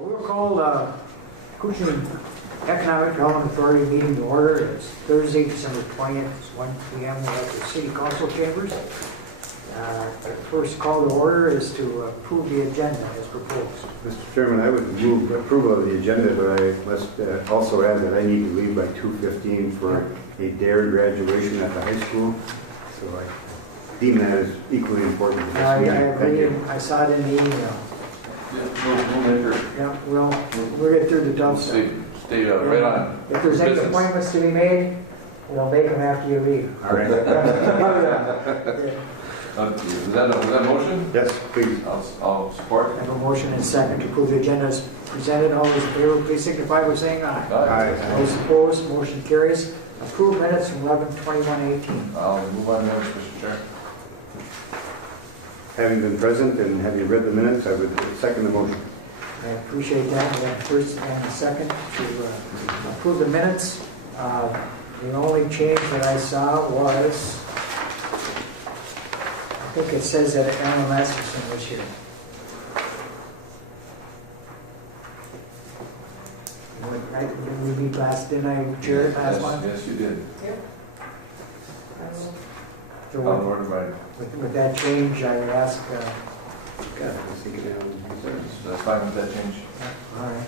We'll call Cushing Economic Development Authority meeting to order. It's Thursday, December 20th, it's 1 p.m. at the City Council chambers. The first call to order is to approve the agenda as proposed. Mr. Chairman, I would move approval of the agenda, but I must also add that I need to leave by 2:15 for a DARE graduation at the high school. So I deem that as equally important. To this I meeting. agree. Thank you. I saw it in the email. Yeah, Yeah, we'll get through the dump stuff. Stay right on. If there's any appointments to be made, we'll make them after you leave. All right. Was that a motion? Yes, please. I'll support. I have a motion and a second to approve the agenda as presented. All those in favor, please signify by saying aye. Aye. Those opposed, motion carries. Approved minutes from 11/21/18. I'll move on minutes, Mr. Chair. Having been present and having read the minutes, I would second the motion. I appreciate that. We have a first and a second to approve the minutes. The only change that I saw was, I think it says that Alan Masterson was here. Right? Did we meet last, didn't I chair it last month? Yes, you did. So I'll order my, with that change, I would ask, God, I was thinking that's fine with that change. all right.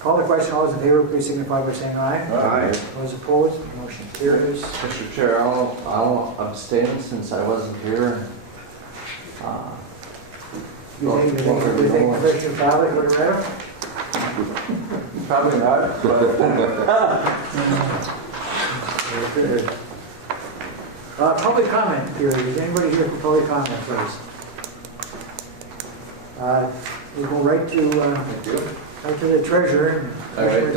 Call the question. All those in favor, please signify by saying aye. Aye. Those opposed, motion carries. Mr. Chair, I'll abstain since I wasn't here. You think Commissioner Fowler would have read it? Probably not, Public comment period. Is anybody here for public comment, please? We'll go right to the treasurer. All right,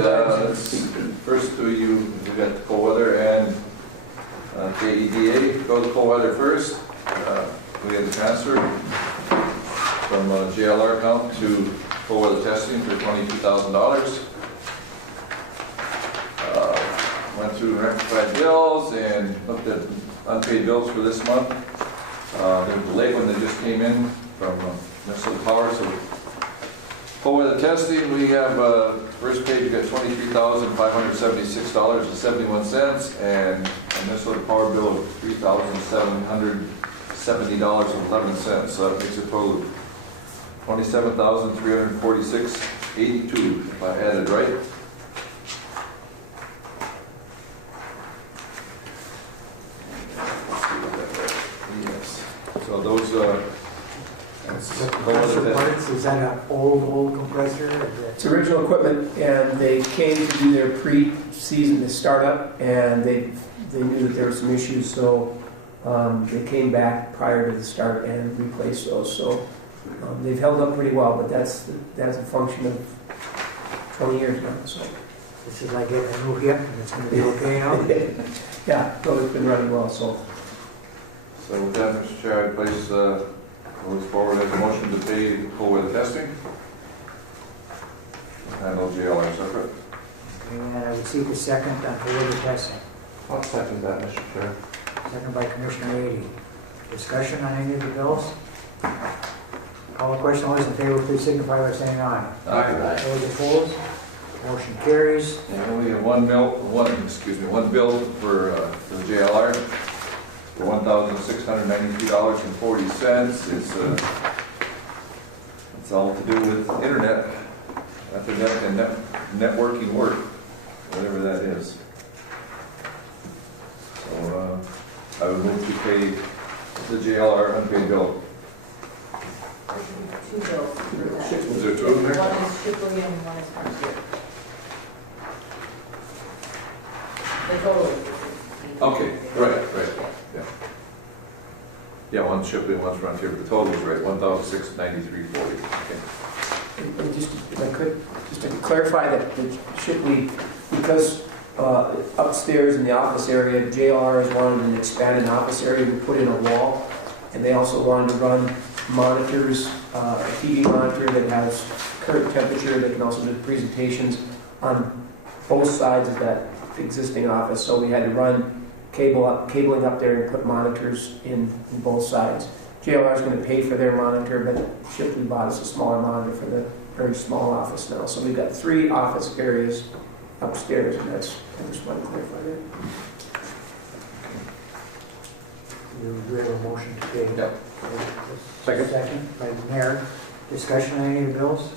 first we got the cold weather and KEDA. Go to cold weather first. We had the transfer from JLR account to cold weather testing for $22,000. Went through and rectified bills and looked at unpaid bills for this month. There was a late one that just came in from Minnesota Power. So cold weather testing, we have first page, we got $23,576.71 and a Minnesota Power bill of $3,770.11. So that makes a total of $27,346.82 if I added right. Yes. So those Compressor parts, is that an old compressor? It's original equipment, and they came to do their pre-season to start up, and they knew that there were some issues, so they came back prior to the start and replaced those. So they've held up pretty well, but that's a function of 20 years now. So This is like getting a new hip, and it's going to be okay now? yeah, so it's been running well. So with that, Mr. Chair, I place goes forward as a motion to pay cold weather testing. Handle JLR separate. And I would seek a second on cold weather testing. I'll second that, Mr. Chair. Second by Commissioner Ady. Discussion on any of the bills? Call the question. All those in favor, please signify by saying aye. Aye. Those opposed, motion carries. And we have one bill for the JLR for $1,693.40. It's all to do with internet, Ethernet and networking work, whatever that is. So I would move to pay the JLR unpaid bill. Two bills for that. Is there two of them there? One is Shipley and one is Frontier. The total is Okay, right, yeah. Yeah, one's Shipley and one's Frontier, but the total is right, $1,693.40. Okay. and just if I could, just to clarify that the Shipley, because upstairs in the office area, JR has wanted an expanded office area to put in a wall, and they also wanted to run monitors, a TV monitor that has current temperature that can also do presentations on both sides of that existing office. So we had to run cabling up there and put monitors in both sides. JLR is going to pay for their monitor, but Shipley bought us a smaller monitor for the very small office now. So we've got 3 office areas upstairs, and that's, I just want to clarify that. You have a motion to pay? Yep. Second. Second by the mayor. Discussion on any of the bills?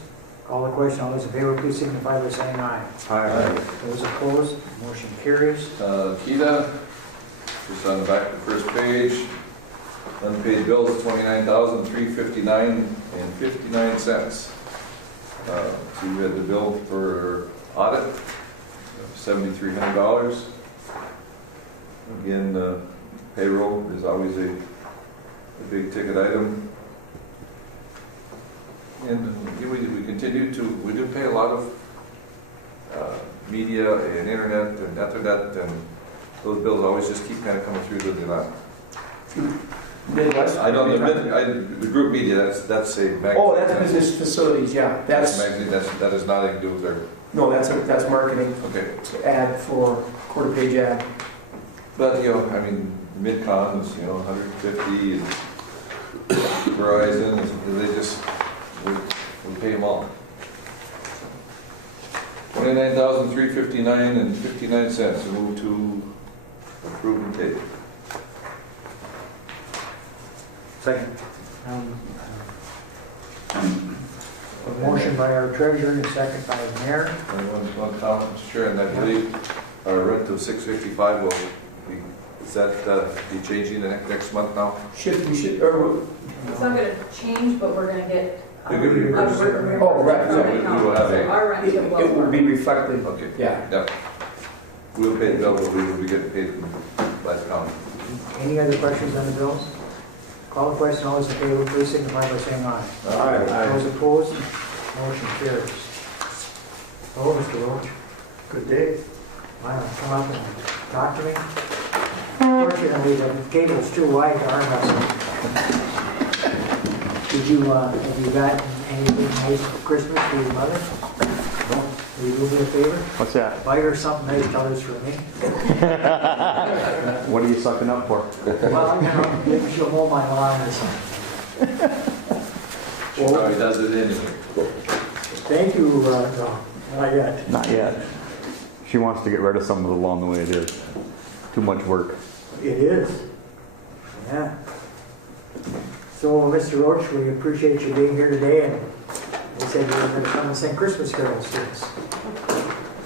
Call the question. All those in favor, please signify by saying aye. Aye. Those opposed, motion carries. Keda, just on the back of the first page, unpaid bills of $29,359.59. So you had the bill for audit, $7,300. Again, payroll is always a big ticket item. And we continue to, we do pay a lot of media and internet and Ethernet, and those bills always just keep kind of coming through the not. Midwest? I don't know, the group media, that's a magazine. Oh, that's business facilities, yeah. That's a magazine, that is nothing to do with their, No, that's marketing. okay. It's an ad for quarter page ad. But, you know, I mean, Midcon is, you know, 150, and Verizon, they just, we pay them all. $29,359.59. Move to approve and take. Second. A motion by our treasurer and a second by the mayor. One comment, Mr. Chair, and I believe our rent of $655 will be, is that be changing the next month now? We should, or, It's not gonna change, but we're gonna get. They're gonna be reimbursed. Oh, right, so we will have a- Our rent it will it will be reflected, Okay. yeah. Yep. We'll pay the bill, but we will be getting paid by the county. Any other questions on the bills? Call the question. All those in favor, please signify by saying aye. Aye. Those opposed, motion carries. Hello, Mr. Roach. Good day. Why don't you come up and talk to me? Unfortunately, the cable's too wide to arm wrestle. Did you, have you gotten anything nice for Christmas for your mother? No. Will you do me a favor? What's that? Buy her something nice, tell her it's for me. What are you sucking up for? Well, you know, maybe she'll mow my lawn or something. She probably does it anyway. Thank you, no, not yet. Not yet. She wants to get rid of some of the lawn the way it is. Too much work. It is. Yeah. So, Mr. Roach, we appreciate you being here today, and we said you were going to come and sing Christmas carols to us.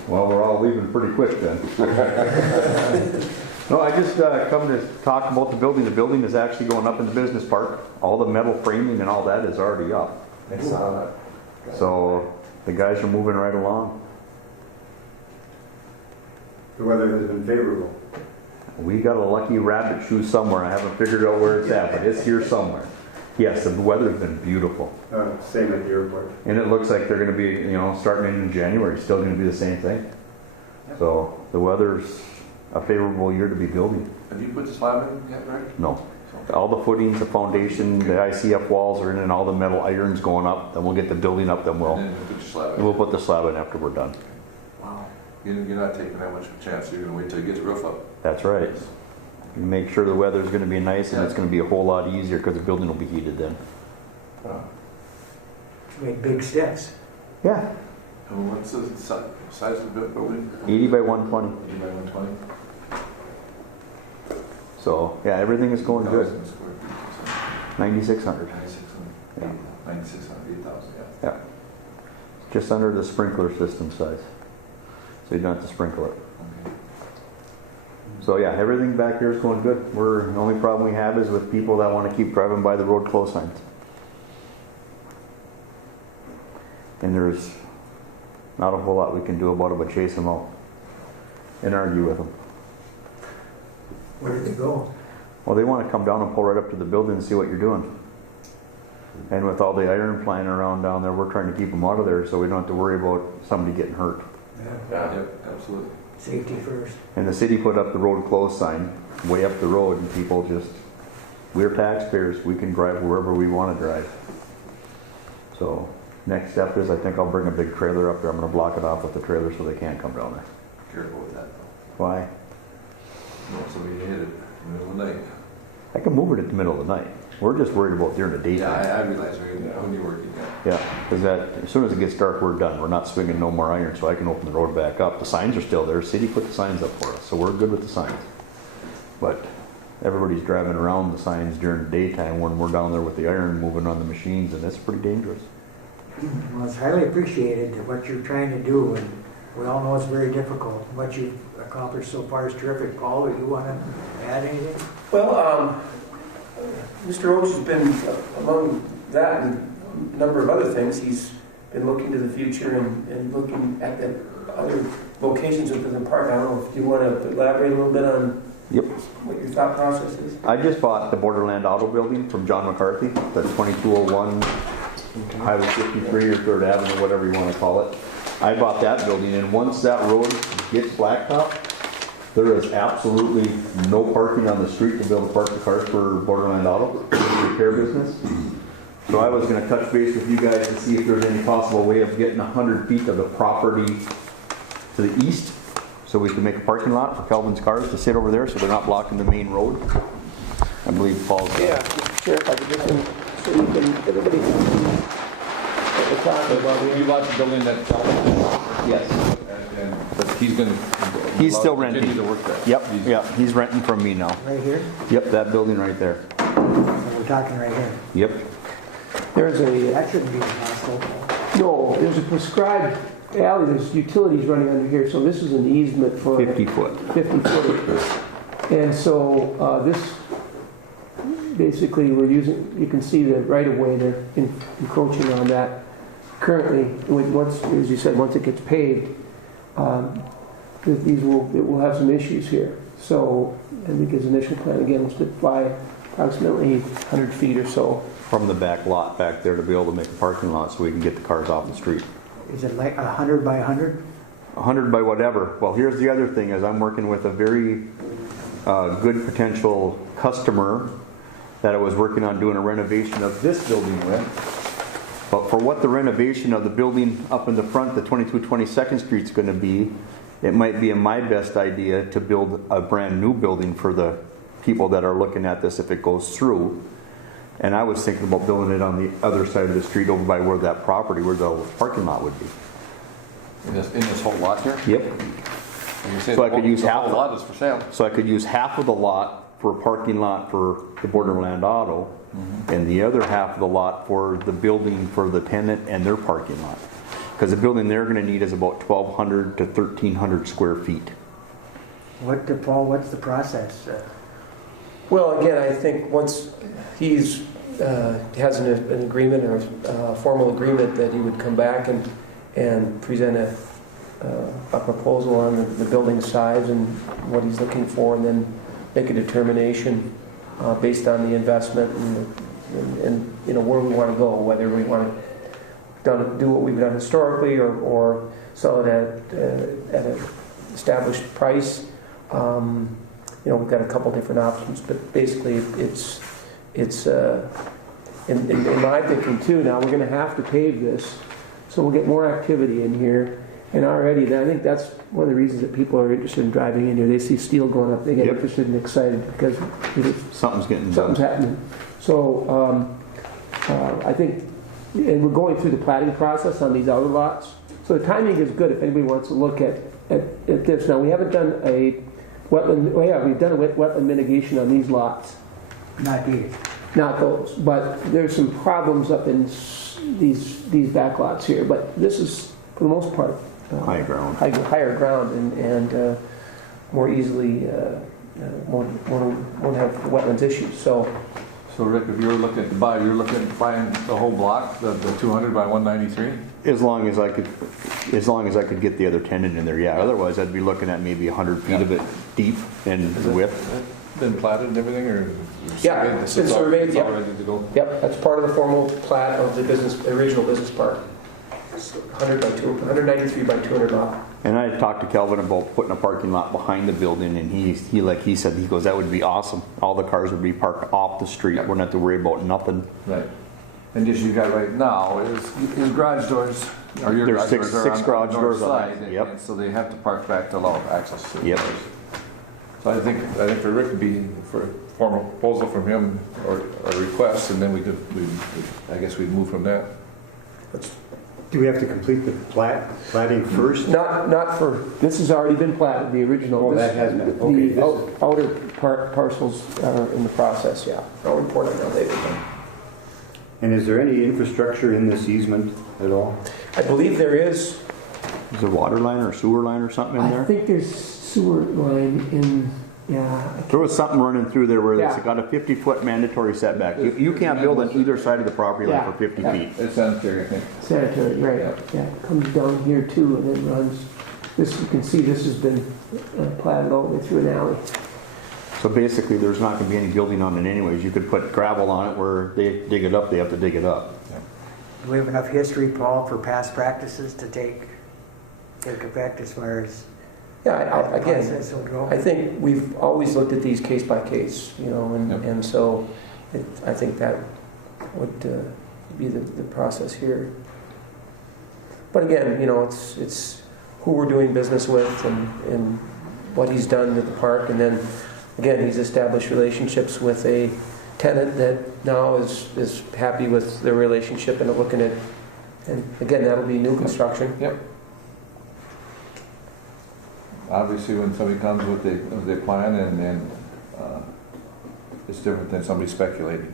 Well, we're all leaving pretty quick then. No, I just come to talk about the building. The building is actually going up in the business park. All the metal framing and all that is already up. I saw that. So the guys are moving right along. The weather has been favorable. We got a lucky rabbit shoe somewhere. I haven't figured out where it's at, but it's here somewhere. Yes, the weather's been beautiful. Same at the airport. And it looks like they're going to be, you know, starting in January, still going to be the same thing. So the weather's a favorable year to be building. Have you put the slab in yet, Rick? No. All the footings, the foundation, the ICF walls are in, and all the metal irons going up. Then we'll get the building up, then And we'll then you put the slab in. we'll put the slab in after we're done. Wow. You're not taking that much of a chance. You're going to wait till you get the roof up. That's right. You make sure the weather's going to be nice, and it's going to be a whole lot easier because the building will be heated then. Made big steps. Yeah. And what's the size of the building? 80 by 120. 80 by 120. So yeah, everything is going good. 1,000 square feet. 9,600. 9,600. Yeah. 9,600, 8,000, yeah. Yeah. Just under the sprinkler system size. So you don't have to sprinkle it. Okay. So yeah, everything back here is going good. The only problem we have is with people that want to keep driving by the road close signs. And there's not a whole lot we can do about it but chase them out and argue with them. Where did they go? Well, they want to come down and pull right up to the building and see what you're doing. And with all the iron flying around down there, we're trying to keep them out of there so we don't have to worry about somebody getting hurt. Yeah, yep, absolutely. Safety first. And the city put up the road closed sign way up the road, and people just, we're taxpayers, we can drive wherever we want to drive. So next step is I think I'll bring a big trailer up there. I'm going to block it off with the trailer so they can't come down there. Careful with that, though. Why? You want somebody to hit it in the middle of the night. I can move it at the middle of the night. We're just worried about during the Yeah, daytime. I realize when you're working, yeah. Yeah, because that, as soon as it gets dark, we're done. We're not swinging no more iron, so I can open the road back up. The signs are still there. City put the signs up for us, so we're good with the signs. But everybody's driving around the signs during the daytime when we're down there with the iron moving on the machines, and it's pretty dangerous. Well, it's highly appreciated what you're trying to do, and we all know it's very difficult. What you've accomplished so far is terrific. Paul, do you want to add anything? Well, Mr. Roach has been among that and a number of other things. He's been looking to the future and looking at other locations within the park. I don't know if you want to elaborate a little bit on Yep. what your thought process is. I just bought the Borderland Auto Building from John McCarthy, the 2201 Highway 53 or 3rd Avenue, whatever you want to call it. I bought that building, and once that road gets blacktop, there is absolutely no parking on the street to be able to park the cars for Borderland Auto, the repair business. So I was going to touch base with you guys to see if there's any possible way of getting 100 feet of the property to the east, so we can make a parking lot for Calvin's cars to sit over there so they're not blocking the main road. I believe Paul's... Yeah, sure. If I could just, so you can, everybody can see what we're talking about You here. bought the building that Calvin Yes. but he's going to... He's still renting. Continue to work there. Yep, yeah, he's renting from me now. Right here? Yep, that building right there. So we're talking right here. Yep. There's a, That shouldn't be possible. no, there's a prescribed alley, there's utilities running under here, so this is an easement for 50 foot. 50 foot. And so this, basically we're using, you can see the right of way there encroaching on that. Currently, once, as you said, once it gets paved, it will have some issues here. So I think his initial plan again was to fly approximately 100 feet or so. From the back lot back there to be able to make a parking lot so we can get the cars off the street. Is it like 100 by 100? 100 by whatever. Well, here's the other thing, is I'm working with a very good potential customer that I was working on doing a renovation of this building with. But for what the renovation of the building up in the front, the 2222nd Street is going to be, it might be my best idea to build a brand new building for the people that are looking at this if it goes through. And I was thinking about building it on the other side of the street over by where that property, where the parking lot would be. in this whole lot here? Yep. And you say So I the could use the half whole of- lot is for sale. So I could use half of the lot for a parking lot for the Borderland Auto, and the other half of the lot for the building for the tenant and their parking lot. Because the building they're going to need is about 1,200 to 1,300 square feet. Paul, what's the process? Well, again, I think once he's has an agreement or a formal agreement that he would come back and present a proposal on the building size and what he's looking for, and then make a determination based on the investment and you know where we want to go, whether we want to do what we've done historically or sell it at an established price. You know, we've got a couple different options, but basically it's in my thinking too. Now we're going to have to pave this, so we'll get more activity in here. And already, I think that's one of the reasons that people are interested in driving in here. They see steel going up, they get Yep. interested and excited because Something's getting something's done. happening. So I think, and we're going through the platting process on these other lots. So the timing is good if anybody wants to look at this. Now we haven't done a wetland. Well, yeah, we've done a wetland mitigation on these lots. Not needed. Not those, but there's some problems up in these back lots here. But this is, for the most part, High ground. higher ground and more easily won't have wetlands issues. So So Rick, if you were looking to buy, you're looking at buying the whole block, the 200 by 193? As long as I could get the other tenant in there, yeah. Otherwise, I'd be looking at maybe 100 feet of it deep and Is it width. been platted and everything, or? Yeah, surveyed? it's been surveyed, It's all yeah. ready to go? yep, that's part of the formal plat of the original business park. 193 by 200 lot. And I talked to Kelvin about putting a parking lot behind the building, and he said, he goes, that would be awesome. All the cars would be parked off the street. We wouldn't have to worry about nothing. Right. And the issue you got right now is garage doors, or your There's garage doors are six on garage the north doors on side, there. Yep. and so they have to park back to allow access to the Yep. doors. So I think for Rick to be, formal proposal from him or a request, and then I guess we'd move from that. Do we have to complete the platting first? Not for, this has already been platted, the original. Oh, that has been, okay. The outer parcels are in the process, yeah. I'll report on how they've been done. And is there any infrastructure in this easement at all? I believe there is. Is there water line or sewer line or something in I there? think there's sewer line in, yeah. There was something running through there where it's Yeah. got a 50-foot mandatory setback. You can't build on either side of the property line Yeah. for 50 Yeah. feet. It's sanitary, I think. Sanitary, right, yeah, it comes down here too and then runs, this, you can see this has been platted all the way through an alley. So basically, there's not going to be any building on it anyways. You could put gravel on it where they dig it up, they have to dig it up. Do we have enough history, Paul, for past practices to take effect as far as Yeah, how the again, process will go? I think we've always looked at these case by case, you know, Yep. and so I think that would be the process here. But again, you know, it's who we're doing business with and what he's done with the park, and then again, he's established relationships with a tenant that now is happy with their relationship and looking at, and again, that'll be new construction. Yep. Obviously, when somebody comes with their plan and it's different than somebody speculating.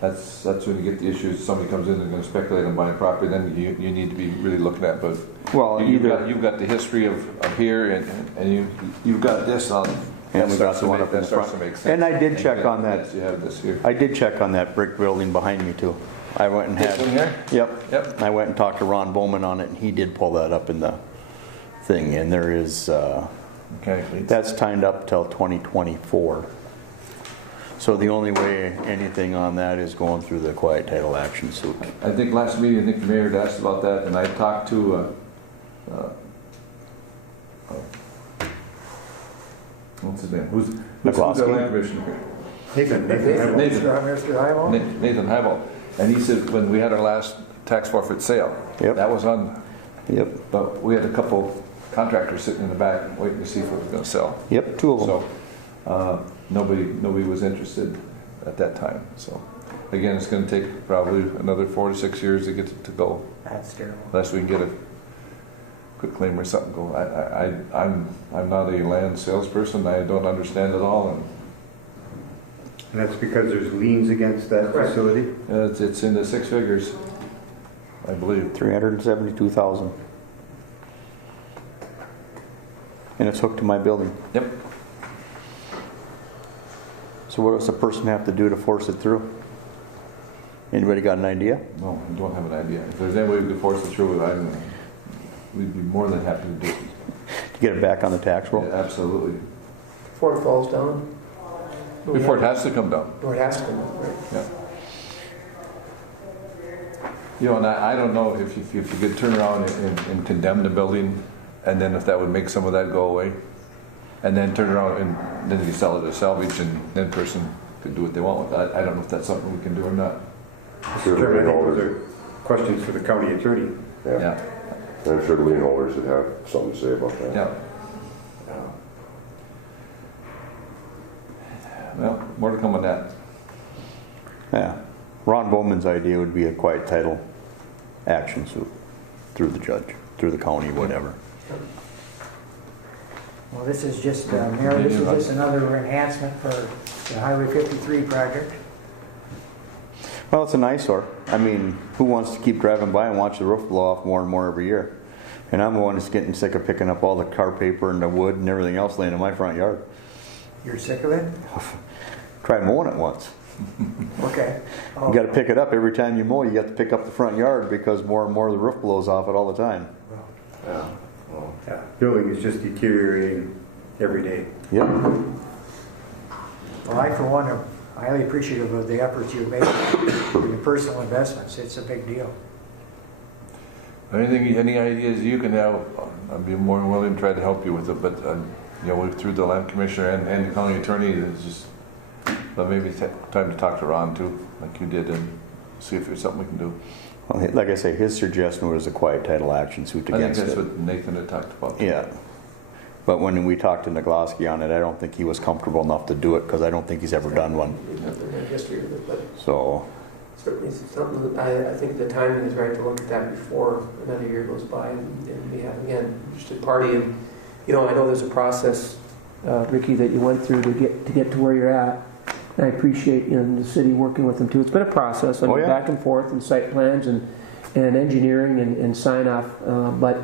That's when you get the issues. Somebody comes in and going to speculate on buying property, then you need to be really looking at. But Well, you've got the history of here, and you've got this on. And we got the one up in that the starts front. to make sense. And I did check on that. Yes, you have this here. I did check on that brick building behind me too. I went and This one had, here? yep. Yep. I went and talked to Ron Bowman on it and he did pull that up in the thing. And there is, Okay. that's timed up till 2024. So the only way anything on that is going through the quiet title action suit. I think last meeting, I think the mayor had asked about that, and I talked to, what's his name? Who's the McCloskey? land commissioner? Nathan. Mr. Highwall? Nathan Heibel. And he said, when we had our last tax forfeit sale, Yep. that was on, Yep, but we had a couple contractors sitting in the back waiting to see if it was going to sell. yep, two of them. So, nobody was interested at that time. So, again, it's going to take probably another 4 to 6 years to get it to go, That's terrible. unless we can get a quick claim or something go. I'm not a land salesperson. I don't understand it all, And that's because there's liens against that Correct. facility? and it's in the 6 figures, I believe. 372,000. And it's hooked to my building. Yep. So what does the person have to do to force it through? Anybody got an idea? No, I don't have an idea. If there's any way we could force it through, we'd be more than happy to do it. To get it back on the tax roll? Yeah, absolutely. Before it falls down. Before it has to come down. Before it has to come down, right. Yeah. You know, and I don't know if you could turn around and condemn the building, and then if that would make some of that go away, and then turn around and then you sell it as salvage, and then person could do what they want with it. I don't know if that's something we can do or not. Mr. Chairman, I think those are questions for the county attorney. Yeah. And I'm sure the lien holder should have something to say about that. Yeah. Well, more to come on that. Yeah. Ron Bowman's idea would be a quiet title action suit through the judge, through the county, whatever. Well, this is just, Mayor, this is just another enhancement for the Highway 53 project. Well, it's an eyesore. I mean, who wants to keep driving by and watch the roof blow off more and more every year? And I'm the one that's getting sick of picking up all the car paper and the wood and everything else laying in my front yard. You're sick of it? Try mowing it once. Okay. You got to pick it up every time you mow. You got to pick up the front yard because more and more of the roof blows off it all the time. Yeah. Well, Yeah, building is just deteriorating every day. Yep. Well, I, for one, am highly appreciative of the efforts you've made in your personal investments. It's a big deal. Any ideas you can have, I'd be more than willing to try to help you with it, but, you know, through the land commissioner and the county attorney, it's just, but maybe it's time to talk to Ron too, like you did, and see if there's something we can do. Well, like I say, his suggestion was a quiet title action suit I think against that's it. what Nathan had talked about. Yeah. But when we talked to Nagloski on it, I don't think he was comfortable enough to do it because I don't think he's ever done one. Nothing in history of it, but So, certainly it's something that I think the timing is right to look at that before another year goes by and we have, again, just a party. And, you know, I know there's a process, Ricky, that you went through to get to where you're at. And I appreciate, you know, the city working with them too. It's been a process, I mean, Oh, yeah. back and forth and site plans and engineering and sign off. But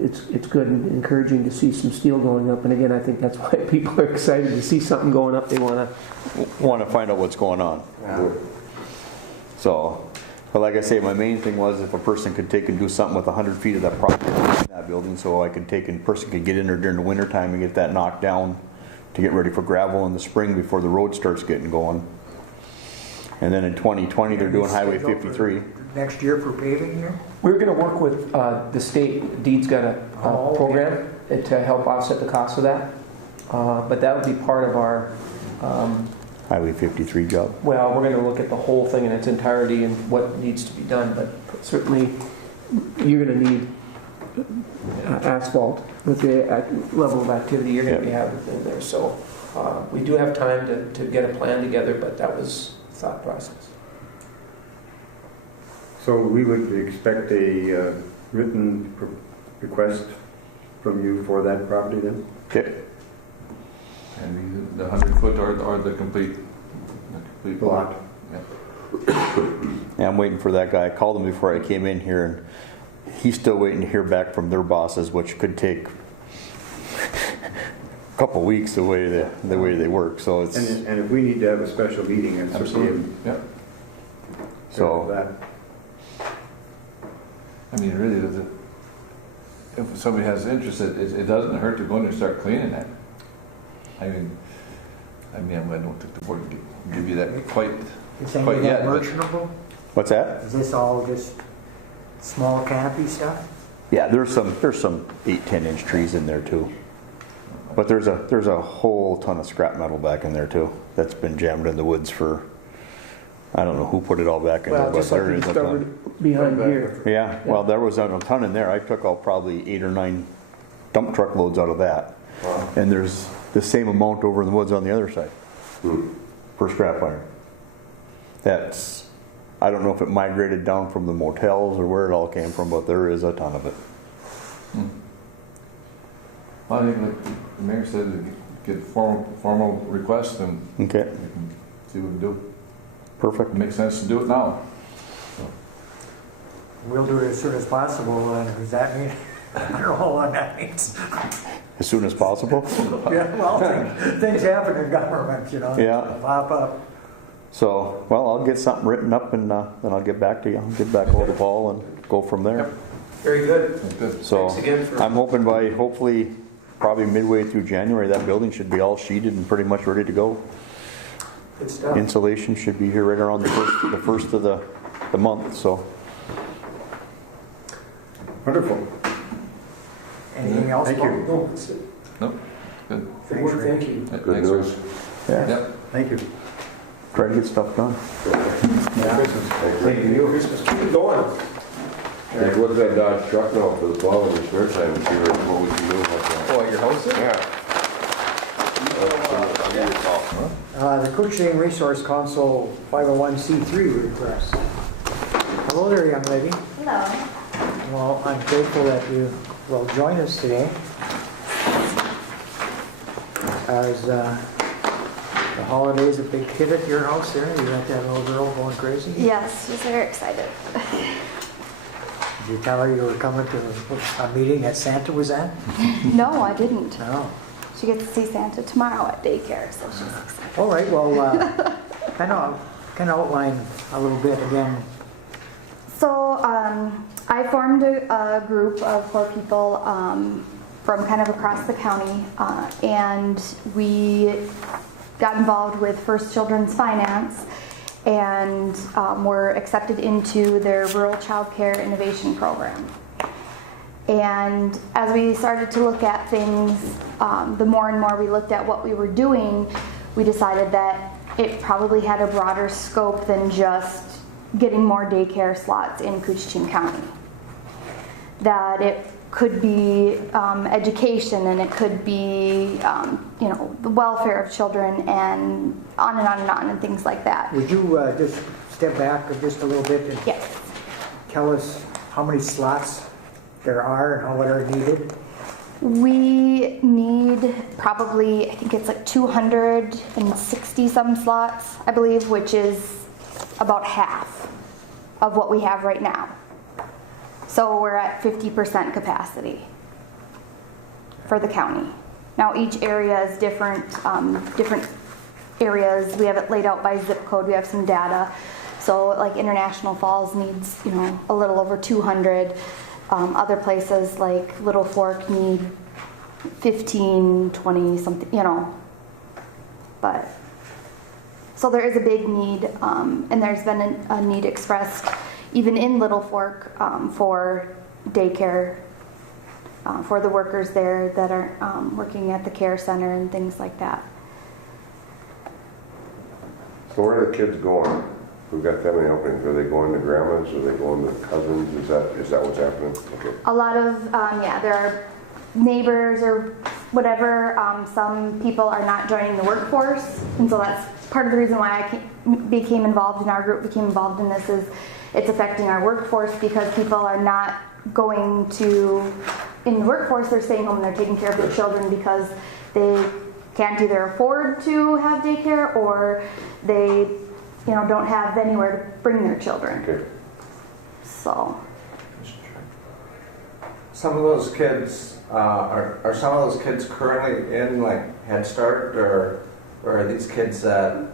it's good and encouraging to see some steel going up. And again, I think that's why people are excited to see something going up. They want want to find out what's going on. So, but like I say, my main thing was if a person could take and do something with 100 feet of that property in that building, so I could take and person could get in there during the winter time and get that knocked down to get ready for gravel in the spring before the road starts getting going. And then in 2020, they're doing Highway 53. Next year for paving here? We're going to work with the state. Deed's got a Oh, okay. program to help offset the cost of that. But that would be part of our, Highway 53 job. well, we're going to look at the whole thing in its entirety and what needs to be done. But certainly, you're going to need asphalt with the level of activity you're going to be having in there. So we do have time to get a plan together, but that was the thought process. So we would expect a written request from you for that property then? Okay. And the 100-foot or the complete Lot. Yeah, I'm waiting for that guy. I called him before I came in here, and he's still waiting to hear back from their bosses, which could take a couple weeks the way they work. So it's And if we need to have a special meeting, it's Absolutely. Yeah. so. that. I mean, really, if somebody has interest, it doesn't hurt to go in and start cleaning that. I mean, I don't think the board can give you that quite. Is any Quite of that yet, but- merchantable? What's that? Is this all just small canopy stuff? Yeah, there's some 8-10 inch trees in there too. But there's a whole ton of scrap metal back in there too. That's been jammed in the woods for, I don't know who put it all back in there, Well, but just like there we is a ton. discovered behind here. Yeah, well, there was a ton in there. I took out probably 8 or 9 dump truck loads out of that. And there's the same amount over in the woods on the other side for scrap iron. That's, I don't know if it migrated down from the motels or where it all came from, but there is a ton of it. Well, I think like the mayor said, get formal requests and Okay, we can see what we can do. perfect. It makes sense to do it now. We'll do it as soon as possible, and does that mean, I don't know how long that means. As soon as possible. Yeah, well, things happen in government, you know. Yeah. Pop up. So, well, I'll get something written up and then I'll get back to you. I'll get back hold of Paul and go from there. Yep. Very good. That's good. So Thanks again for- I'm hoping by hopefully probably midway through January, that building should be all sheeted and pretty much ready to go. Good stuff. Insulation should be here right around the first of the month, so. Wonderful. Anything else? Thank Paul? you. No, that's it. Nope. Good. Thanks, Rick. Thank you. Yeah, Good thanks, news. Rick. Yeah. Yep. Thank you. Try to get stuff done. Thank you. Christmas. Keep it going. Take a look at that Dodge truck now for the plow in the spare time and see what we can do about that. Oh, at your house? Yeah. The Cookshank Resource Council 501c3 request. Hello there, young lady. Hello. Well, I'm grateful that you will join us today. As the holidays a big hit at your house there, you got that little girl going crazy? Yes, she's very excited. Did you tell her you were coming to a meeting that Santa was at? No, I didn't. No. She gets to see Santa tomorrow at daycare, so she's excited. All right, well, kind of outline a little bit again. So I formed a group of 4 people from kind of across the county, and we got involved with First Children's Finance and were accepted into their Rural Child Care Innovation Program. And as we started to look at things, the more and more we looked at what we were doing, we decided that it probably had a broader scope than just getting more daycare slots in Couchiching County. That it could be education, and it could be the welfare of children, and on and on and on, and things like that. Would you just step back just a little bit and Yes. tell us how many slots there are and how what are needed? We need probably, I think it's like 260 some slots, I believe, which is about half of what we have right now. So we're at 50% capacity for the county. Now each area is different, different areas. We have it laid out by zip code. We have some data. So like International Falls needs, a little over 200. Other places like Little Fork need 15, 20, something, But, so there is a big need, and there's been a need expressed even in Little Fork for daycare, for the workers there that are working at the care center and things like that. So where are the kids going? We've got that many openings. Are they going to grandmas? Are they going to cousins? Is that what's happening? Okay. A lot of, there are neighbors or whatever. Some people are not joining the workforce, and so that's part of the reason why I became involved in our group, became involved in this, is it's affecting our workforce because people are not going to, in the workforce, they're staying home and they're taking care of their children because they can't either afford to have daycare or they don't have anywhere to bring their children. Okay. So. Some of those kids, are some of those kids currently in like Head Start, or are these kids that,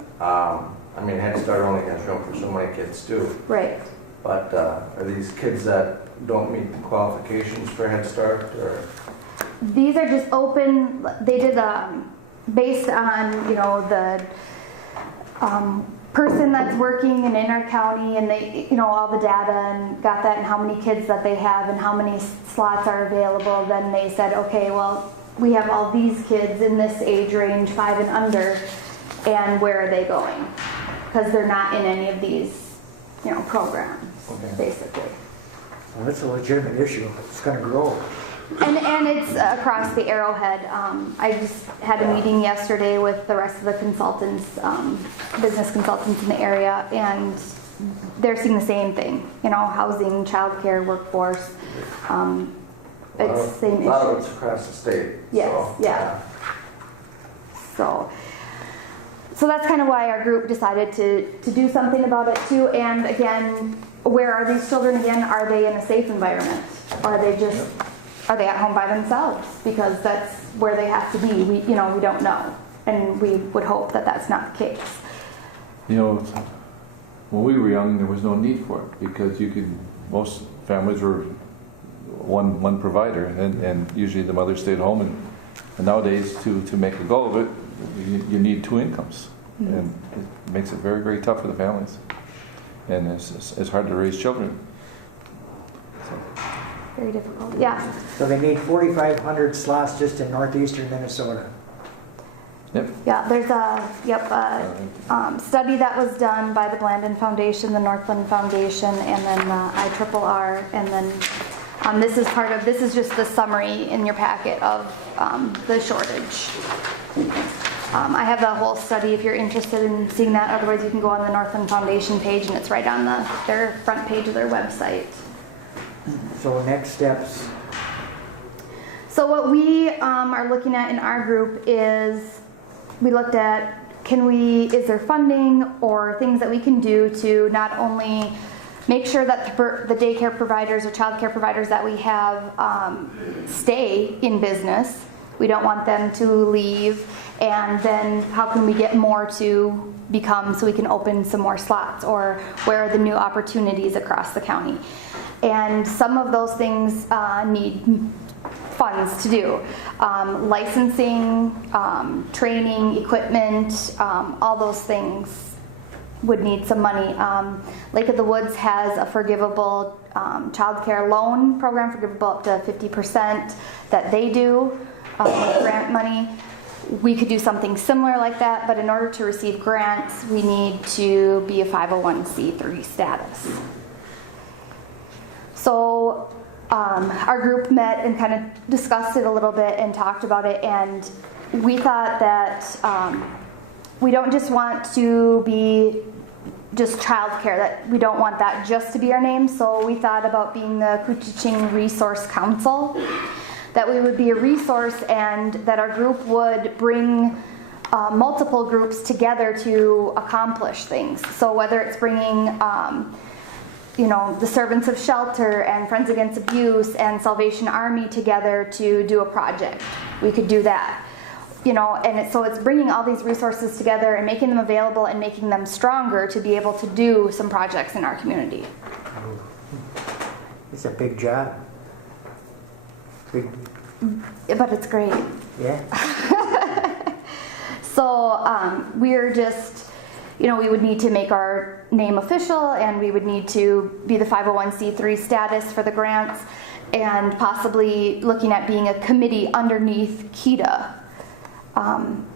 Head Start only has room for so many kids too. Right. But are these kids that don't meet the qualifications for Head Start, or? These are just open, they did based on, the person that's working in our county, and they, all the data, and got that, and how many kids that they have and how many slots are available. Then they said, okay, well, we have all these kids in this age range, 5 and under, and where are they going? Because they're not in any of these, programs, basically. Well, that's a legitimate issue. It's going to grow. And it's across the Arrowhead. I just had a meeting yesterday with the rest of the consultants, business consultants in the area, and they're seeing the same thing. Housing, childcare, workforce. It's the same issue. A lot of it's across the state. Yes, so, yeah. So that's kind of why our group decided to do something about it too. And again, where are these children again? Are they in a safe environment? Or are they at home by themselves? Because that's where they have to be. We don't know. And we would hope that that's not the case. When we were young, there was no need for it because most families were one provider, and usually the mother stayed home. And nowadays, to make a go of it, you need 2 incomes, and it makes it very, very tough for the families, and it's hard to raise children. Very difficult. Yeah. So they need 4,500 slots just in northeastern Minnesota. Yep. Yeah, there's a study that was done by the Blandin Foundation, the Northland Foundation, and then IRRR, and then this is just the summary in your packet of the shortage. I have the whole study if you're interested in seeing that. Otherwise, you can go on the Northland Foundation page, and it's right on their front page of their website. So next steps. So what we are looking at in our group is we looked at is there funding or things that we can do to not only make sure that the daycare providers or child care providers that we have stay in business. We don't want them to leave. And then how can we get more to become so we can open some more slots, or where are the new opportunities across the county? And some of those things need funds to do. Licensing, training, equipment, all those things would need some money. Lake of the Woods has a forgivable child care loan program, forgivable up to 50% that they do with grant money. We could do something similar like that, but in order to receive grants, we need to be a 501c3 status. So our group met and kind of discussed it a little bit and talked about it, and we thought that we don't just want to be just childcare, that we don't want that just to be our name. So we thought about being the Kuchiching Resource Council, that we would be a resource and that our group would bring multiple groups together to accomplish things. So whether it's bringing the Servants of Shelter and Friends Against Abuse and Salvation Army together to do a project, we could do that. So it's bringing all these resources together and making them available and making them stronger to be able to do some projects in our community. It's a big job. Big, But it's great. yeah. So we're just, we would need to make our name official, and we would need to be the 501c3 status for the grants, and possibly looking at being a committee underneath Keda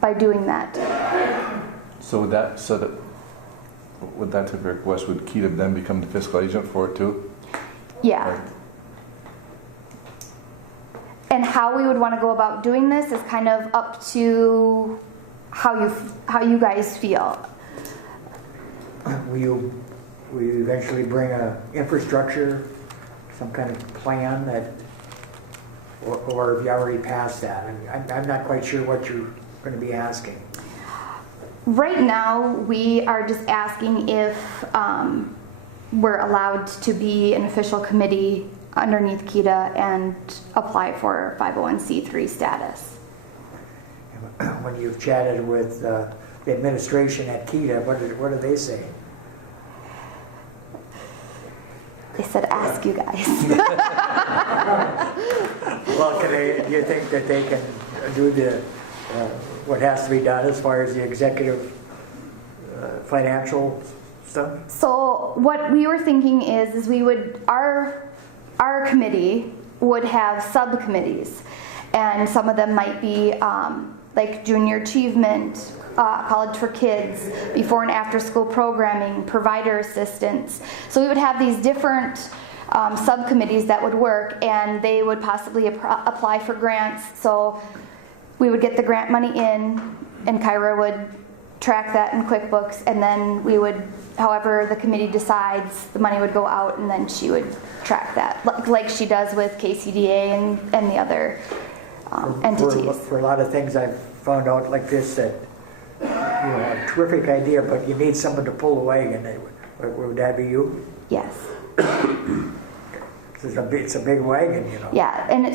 by doing that. So would that type of request, would Keda then become the fiscal agent for it too? Yeah. And how we would want to go about doing this is kind of up to how you guys feel. Will you eventually bring a infrastructure, some kind of plan that, or have you already passed that? I'm not quite sure what you're going to be asking. Right now, we are just asking if we're allowed to be an official committee underneath Keda and apply for 501c3 status. When you've chatted with the administration at Keda, what are they saying? They said, ask you guys. Well, do you think that they can do what has to be done as far as the executive financial stuff? So what we were thinking is we would, our committee would have subcommittees, and some of them might be like junior achievement, college for kids, before and after school programming, provider assistance. So we would have these different subcommittees that would work, and they would possibly apply for grants. So we would get the grant money in, and Kyra would track that in QuickBooks, and then we would, however the committee decides, the money would go out, and then she would track that, like she does with KCDA and the other entities. For a lot of things I've found out like this, that a terrific idea, but you need someone to pull the wagon. Would that be you? Yes. It's a big wagon, Yeah, and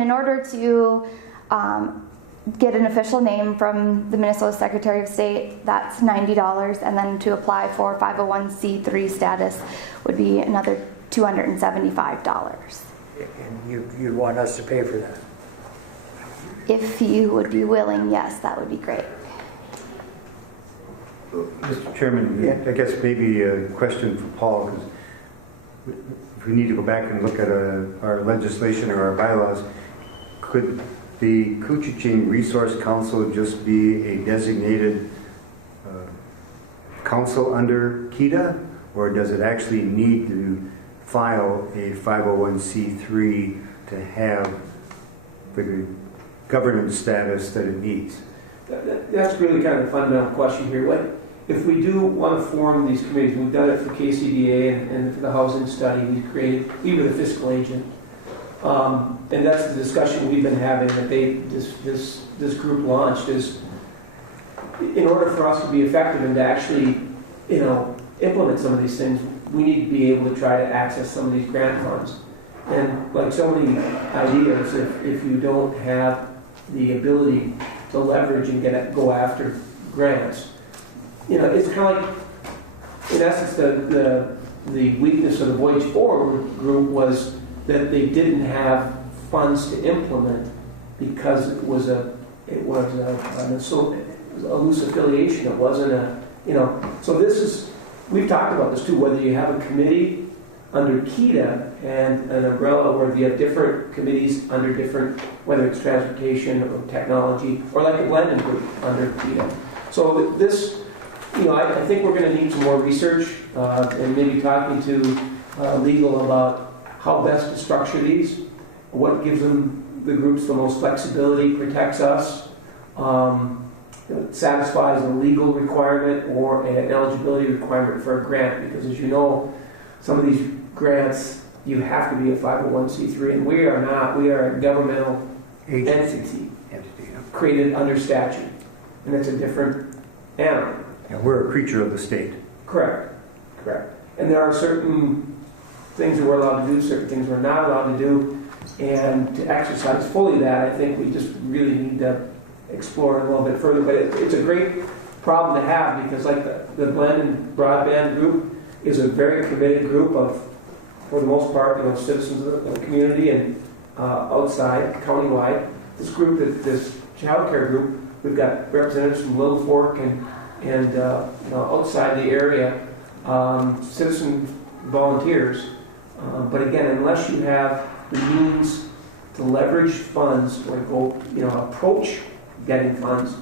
in order to get an official name from the Minnesota Secretary of State, that's $90, and then to apply for 501c3 status would be another $275. And you'd want us to pay for that? If you would be willing, yes, that would be great. Mr. Chairman, I guess maybe a question for Paul, because if we need to go back and look at our legislation or our bylaws, could the Kuchiching Resource Council just be a designated council under Keda, or does it actually need to file a 501c3 to have the governance status that it needs? That's really kind of the fundamental question here. If we do want to form these committees, we've done it for KCDA and for the housing study, we were the fiscal agent. And that's the discussion we've been having that this group launched, is in order for us to be effective and to actually implement some of these things, we need to be able to try to access some of these grant funds. And like so many ideas, if you don't have the ability to leverage and go after grants, it's kind of like, in essence, the weakness of the Voyage Forward group was that they didn't have funds to implement because it was a loose affiliation. It wasn't So we've talked about this too. Whether you have a committee under Keda and an umbrella, or you have different committees under different, whether it's transportation or technology, or like a blended group under Keda. So this, I think we're going to need some more research and maybe talking to legal about how best to structure these, what gives the groups the most flexibility, protects us, satisfies a legal requirement or an eligibility requirement for a grant. Because as you know, some of these grants, you have to be a 501c3, and we are not. We are a governmental entity created under statute, and it's a different animal. Yeah, we're a creature of the state. Correct. And there are certain things that we're allowed to do, certain things we're not allowed to do, and to exercise fully that, I think we just really need to explore it a little bit further. But it's a great problem to have, because like the Blend Broadband group is a very committed group of, for the most part, citizens of the community and outside, countywide. This group, this child care group, we've got representatives from Little Fork and outside the area, citizen volunteers. But again, unless you have the means to leverage funds or go, approach getting funds,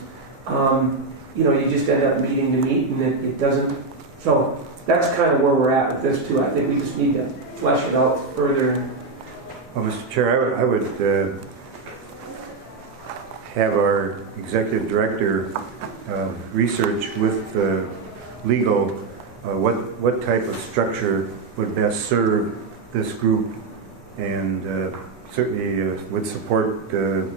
you just end up meeting to meet, and it doesn't. So that's kind of where we're at with this too. I think we just need to flesh it out further. Well, Mr. Chair, I would have our executive director research with legal what type of structure would best serve this group, and certainly would support the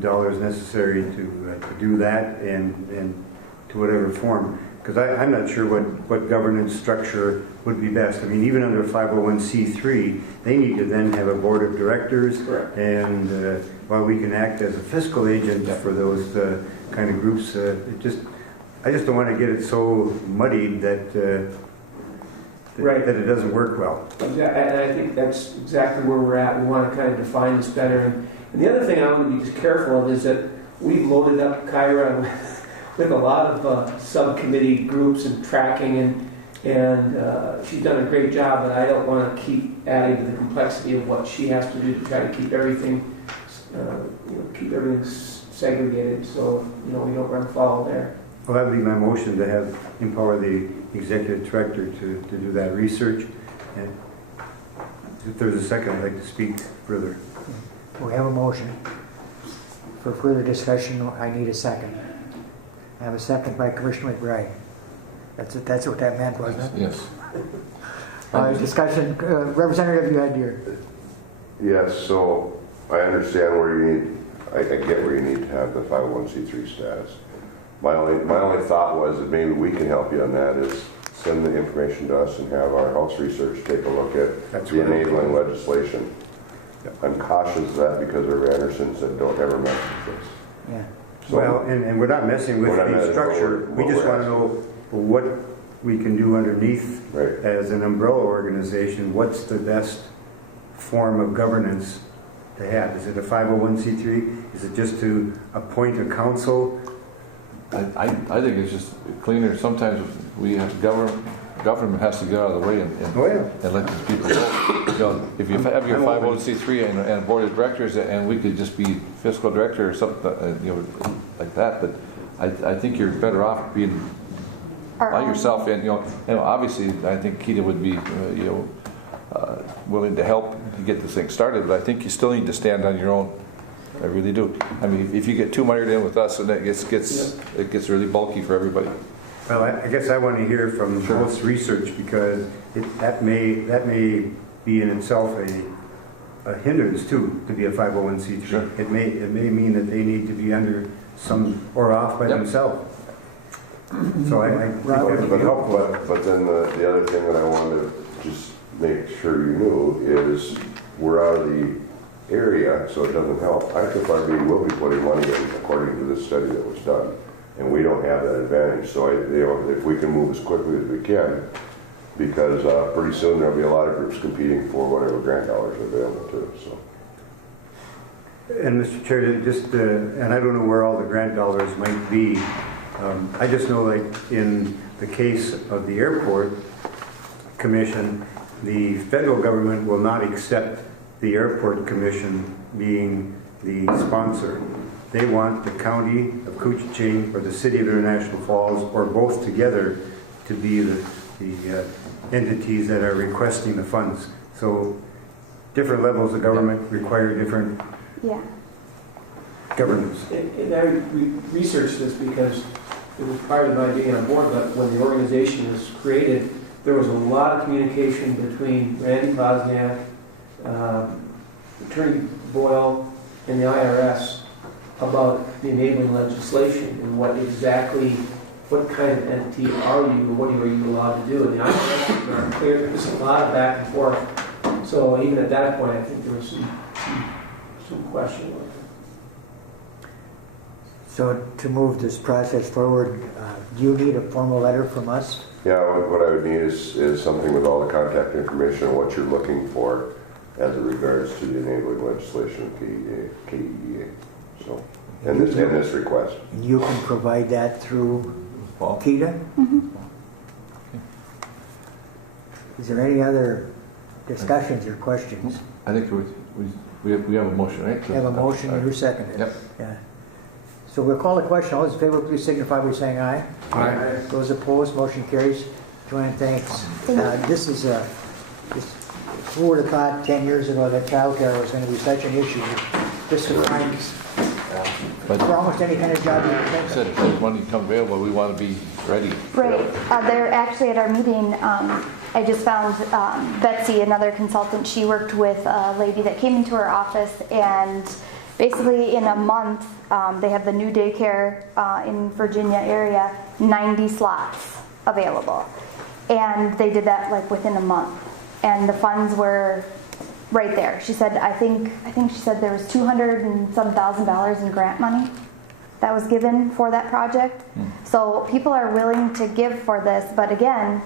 dollars necessary to do that, and to whatever form. Because I'm not sure what governance structure would be best. I mean, even under 501c3, they need to then have a board of directors. Correct. And while we can act as a fiscal agent for those kind of groups, I just don't want to get it so muddied that Right. that it doesn't work well. And I think that's exactly where we're at. We want to kind of define this better. And the other thing I want to be just careful of is that we've loaded up Kyra with a lot of subcommittee groups and tracking, and she's done a great job, but I don't want to keep adding to the complexity of what she has to do to try to keep everything segregated, so we don't run foul there. Well, that would be my motion, to empower the executive director to do that research. And if there's a second, I'd like to speak further. We have a motion. For further discussion, I need a second. I have a second by Commissioner McBride. That's what that meant, wasn't it? Yes. Discussion, Representative, you had your... Yes, so I understand I get where you need to have the 501c3 status. My only thought was that maybe we can help you on that, is send the information to us and have our house research take a look at the enabling legislation. I'm cautious of that because of Anderson said don't ever mess with this. Yeah. So, Well, and we're not messing with the structure. We just want to know what we can do underneath right. as an umbrella organization. What's the best form of governance to have? Is it a 501c3? Is it just to appoint a council? I think it's just cleaner. Sometimes we have government has to get out of the way and let these people go. If you have your 501c3 and a board of directors, and we could just be fiscal director or something, like that. But I think you're better off being by yourself. And obviously, I think Keda would be willing to help get this thing started. But I think you still need to stand on your own. I really do. I mean, if you get too mired in with us, and it gets really bulky for everybody. Well, I guess I want to hear from house research, because that may be in itself a hindrance too to be a 501c3. Sure. It may mean that they need to be under some or off by themselves. So I think that would be helpful. But then the other thing that I wanted to just make sure you knew is we're out of the area, so it doesn't help. IFRB will be putting money in according to this study that was done, and we don't have that advantage. So if we can move as quickly as we can, because pretty soon there'll be a lot of groups competing for whatever grant dollars are available too. So. And Mr. Chair, and I don't know where all the grant dollars might be. I just know, like in the case of the airport commission, the federal government will not accept the airport commission being the sponsor. They want the county of Couchiching or the city of International Falls, or both together, to be the entities that are requesting the funds. So different levels of government require different Yeah. governance. And I researched this because it was part of my being on board, but when the organization was created, there was a lot of communication between Randy Bosniak, Attorney Boyle, and the IRS about the enabling legislation and what kind of entity are you, what are you allowed to do? And the IRS was not clear. There was a lot of back and forth. So even at that point, I think there was some question. So to move this process forward, do you need a formal letter from us? Yeah, what I would need is something with all the contact information, what you're looking for as it regards to the enabling legislation of KEDA. So, and this request. And you can provide that through Paul? Keda? Mm-hmm. Is there any other discussions or questions? I think we have a motion, right? You have a motion, you're seconded. Yep. Yeah. So we'll call the question. All those in favor, please signify by saying aye. Aye. Those opposed, motion carries. Joanne, thanks. This is who would have thought 10 years ago that childcare was going to be such an issue? Just to find for almost any kind of job you can think Said of. if there's money come available, we want to be ready. Right. They're actually at our meeting. I just found Betsy, another consultant. She worked with a lady that came into her office, and basically in a month, they have the new daycare in Virginia area, 90 slots available, and they did that like within a month, and the funds were right there. She said, I think she said there was $200,000 and some $1,000 in grant money that was given for that project. So people are willing to give for this, but again,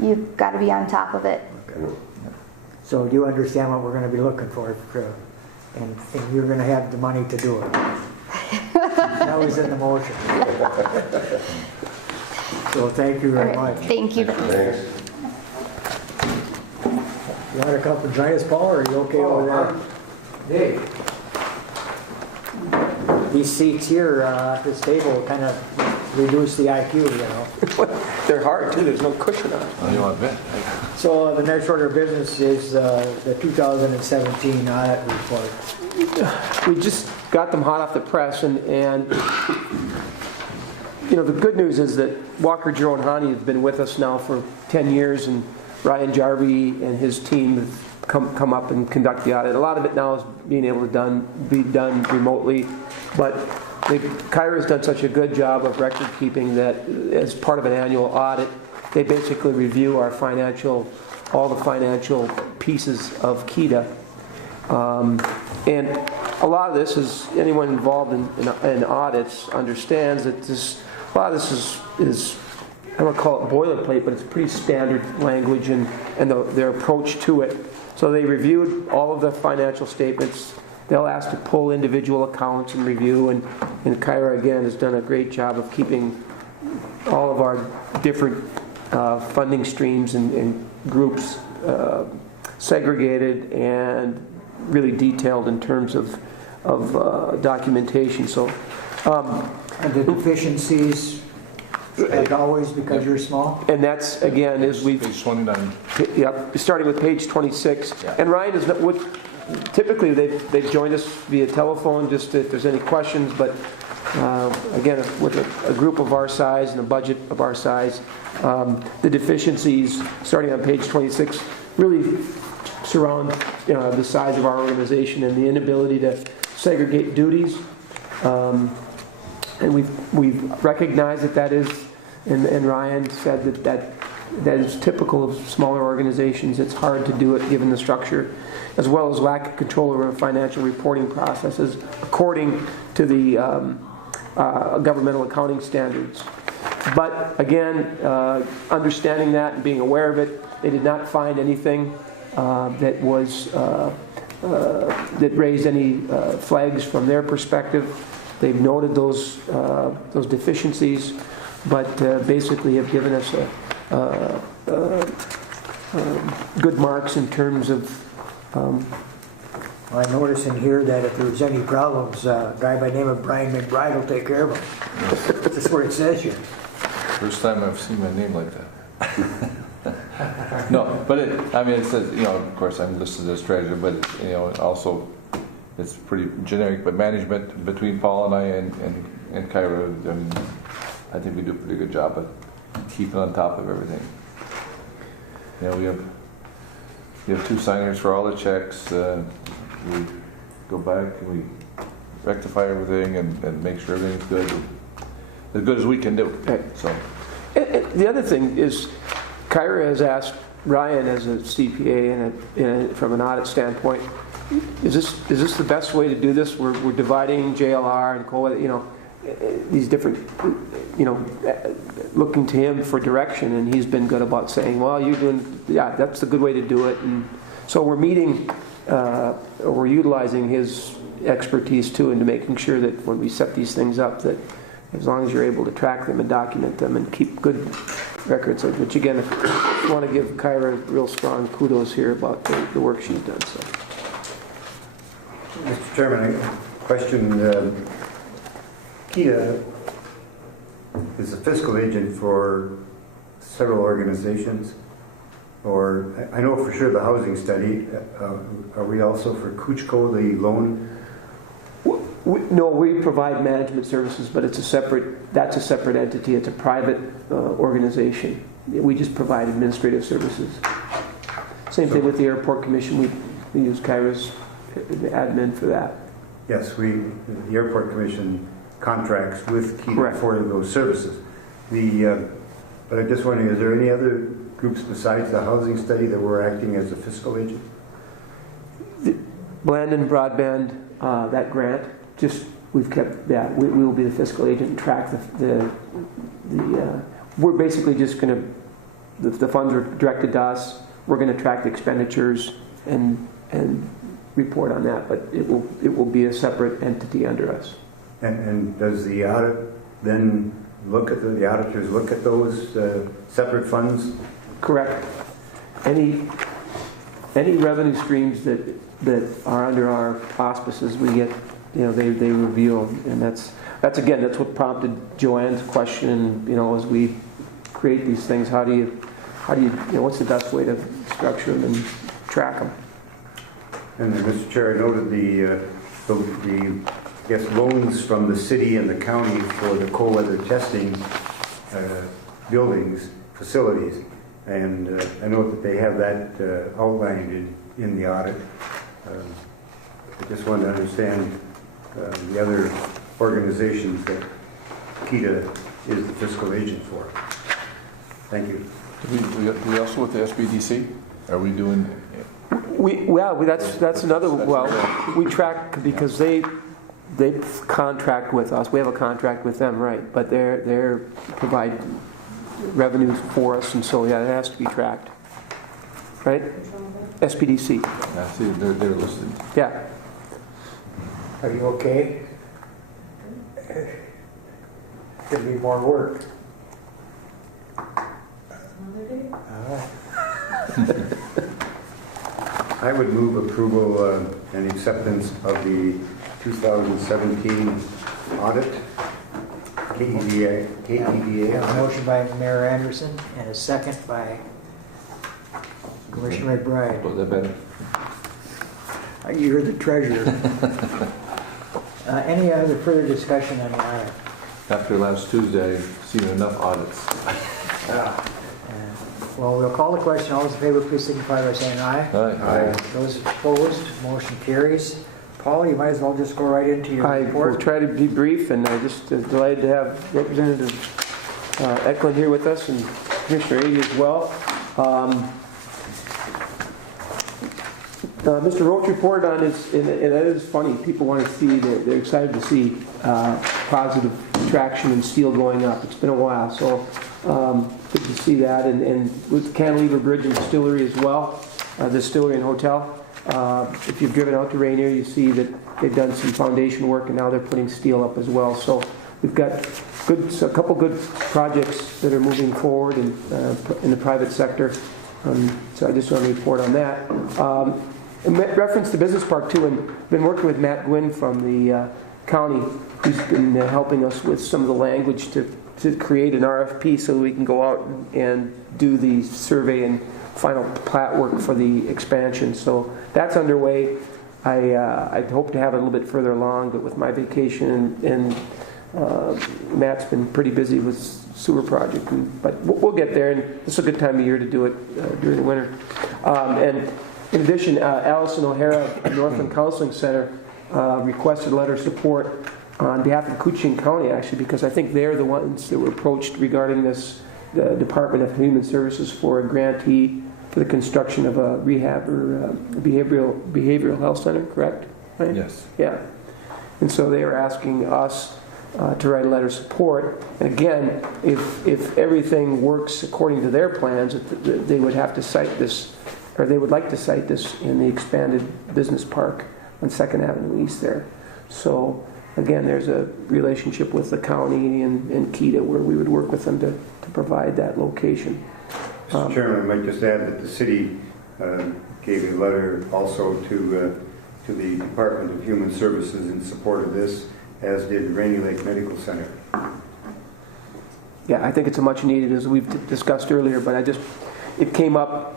you've got to be on top of it. So do you understand what we're going to be looking for? And you're going to have the money to do it. That was in the motion. So thank you very much. Thank you. Thanks. You want to come and join us, Paul, or are you okay over there? Dave. These seats here at this table kind of reduce the IQ, you know. They're hard too, there's no cushion on it. Oh, you want to bet? So the next order of business is the 2017 audit report. We just got them hot off the press, and you know, the good news is that Walker Jerome Hani has been with us now for 10 years, and Ryan Jarvie and his team have come up and conduct the audit. A lot of it now is being able to be done remotely, but Kyra has done such a good job of record keeping that as part of an annual audit, they basically review all the financial pieces of Keda. And a lot of this is, anyone involved in audits understands that a lot of this is I don't call it boilerplate, but it's pretty standard language and their approach to it. So they reviewed all of the financial statements. They'll ask to pull individual accounts and review, and Kyra, again, has done a great job of keeping all of our different funding streams and groups segregated and really detailed in terms of documentation. So, And the deficiencies, like always, because you're small? and that's, again, as we've... Page 29. Yep, starting with page 26. Yeah. And Ryan is typically they've joined us via telephone just if there's any questions, but again, with a group of our size and a budget of our size, the deficiencies starting on page 26 really surround the size of our organization and the inability to segregate duties. And we've recognized that is, and Ryan said that is typical of smaller organizations. It's hard to do it given the structure, as well as lack of control over financial reporting processes according to the governmental accounting standards. But again, understanding that and being aware of it, they did not find anything that was that raised any flags from their perspective. They've noted those deficiencies, but basically have given us good marks in terms of. I notice in here that if there's any problems, a guy by the name of Brian McBride will take care of them. That's what it says here. First time I've seen my name like that. No, but I mean, it says, of course, I'm listed as treasurer, but, also, it's pretty generic, but management between Paul and I and Kyra, I mean, I think we do a pretty good job of keeping on top of everything. We have 2 signers for all the checks. We go back and we rectify everything and make sure everything's as good as we can do. Right. So. The other thing is, Kyra has asked Ryan as a CPA and from an audit standpoint, is this the best way to do this? We're dividing JLR and COLA, these different, looking to him for direction, and he's been good about saying, well, that's the good way to do it. And so we're meeting, we're utilizing his expertise too, into making sure that when we set these things up, that as long as you're able to track them and document them and keep good records, which again, I want to give Kyra real strong kudos here about the work she's done. So. Mr. Chairman, I question, Keda is a fiscal agent for several organizations, or I know for sure the housing study. Are we also for Kuchko, the loan? No, we provide management services, but that's a separate entity. It's a private organization. We just provide administrative services. Same thing with the Airport Commission. We use Kyra's admin for that. Yes, the Airport Commission contracts with Keda Correct. for those services. But I'm just wondering, is there any other groups besides the housing study that we're acting as a fiscal agent? Blandon Broadband, that grant, we've kept that. We will be the fiscal agent and track we're basically just going to, the funds are directed to us. We're going to track the expenditures and report on that, but it will be a separate entity under us. And does the audit then the auditors look at those separate funds? Correct. Any revenue streams that are under our auspices, we get, they review them, and that's what prompted Joanne's question. As we create these things, how do you what's the best way to structure them and track them? And then, Mr. Chair, I noted the loans from the city and the county for the cold weather testing buildings, facilities, and I know that they have that outlined in the audit. I just wanted to understand the other organizations that Keda is the fiscal agent for. Thank you. Do we also with the SBDC? Are we doing? That's another. Well, we track because they contract with us. We have a contract with them, right? But they provide revenue for us, and so it has to be tracked, right? SPDC. Yeah, see, they're listed. Yeah. Are you okay? Could be more work. Another day? I would move approval and acceptance of the 2017 audit, KEDA. A motion by Mayor Anderson and a second by Commissioner McBride. Was that better? You're the treasurer. Any other further discussion on the audit? After last Tuesday, I've seen enough audits. Well, we'll call the question. All those in favor, please signify by saying aye. Aye. Those opposed, motion carries. Paul, you might as well just go right into your I report. will try to be brief, and I'm just delighted to have Representative Eklund here with us and Commissioner Ady as well. Mr. Roach reported on his, and it is funny, people want to see, they're excited to see positive traction in steel going up. It's been a while, so good to see that. And with Cantilever Bridge and Distillery as well, Distillery and Hotel. If you've driven out to Rainier, you see that they've done some foundation work, and now they're putting steel up as well. So we've got a couple good projects that are moving forward in the private sector. So I just want to report on that. In reference to Business Park too, and been working with Matt Gwynn from the county, who's been helping us with some of the language to create an RFP so we can go out and do the survey and final plat work for the expansion. So that's underway. I'd hope to have it a little bit further along, but with my vacation and Matt's been pretty busy with sewer project, but we'll get there, and this is a good time of year to do it during the winter. And in addition, Allison O'Hara of Northland Counseling Center requested a letter of support on behalf of Koochiang County, actually, because I think they're the ones that were approached regarding this, the Department of Human Services for a grantee for the construction of a rehab or behavioral health center, correct? Right? Yes. Yeah. And so they are asking us to write a letter of support. And again, if everything works according to their plans, they would have to cite this, or they would like to cite this in the expanded business park on 2nd Avenue East there. So again, there's a relationship with the county and Keda where we would work with them to provide that location. Mr. Chairman, I might just add that the city gave a letter also to the Department of Human Services in support of this, as did Rainy Lake Medical Center. Yeah, I think it's a much needed, as we've discussed earlier, but it came up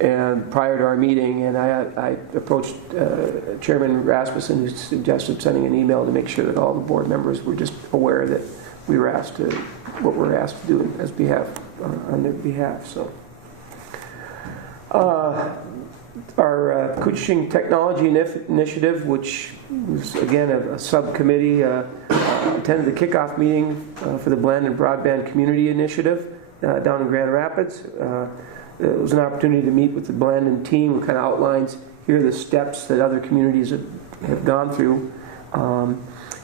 and prior to our meeting, and I approached Chairman Rasmussen, who suggested sending an email to make sure that all the board members were just aware that we were asked to, what we're asked to do as behalf, on their behalf. So, our Koochiang Technology Initiative, which was again a subcommittee, attended the kickoff meeting for the Blend and Broadband Community Initiative down in Grand Rapids. It was an opportunity to meet with the Blend team, who kind of outlines here are the steps that other communities have gone through.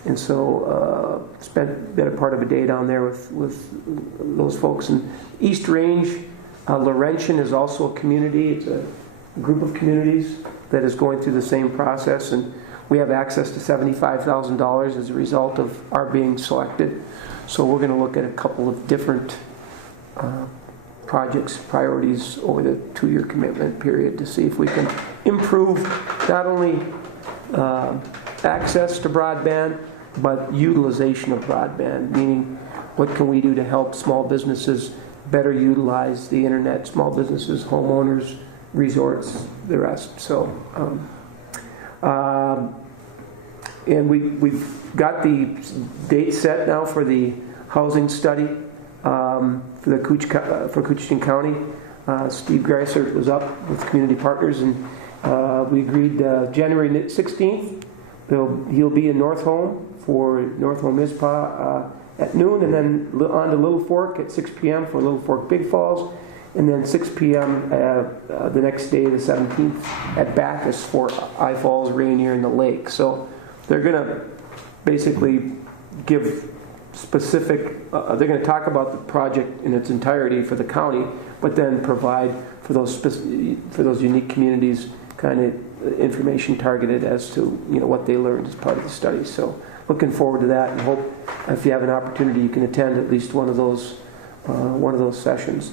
And so spent a better part of a day down there with those folks. And East Range, Laurentian is also a community. It's a group of communities that is going through the same process, and we have access to $75,000 as a result of our being selected. So we're going to look at a couple of different projects, priorities over the 2-year commitment period to see if we can improve not only access to broadband, but utilization of broadband, meaning what can we do to help small businesses better utilize the internet, small businesses, homeowners, resorts, the rest. So, and we've got the date set now for the housing study for Koochiang County. Steve Greisert was up with community partners, and we agreed January 16th. He'll be in North Home for North Home ISPA at noon, and then on to Little Fork at 6 p.m. for Little Fork Big Falls, and then 6 p.m. The next day, the 17th, at Bacchus for I Falls, Rainier, and the Lake. So they're going to basically give specific, they're going to talk about the project in its entirety for the county, but then provide for those unique communities kind of information targeted as to what they learned as part of the study. So looking forward to that, and hope if you have an opportunity you can attend at least one of those sessions.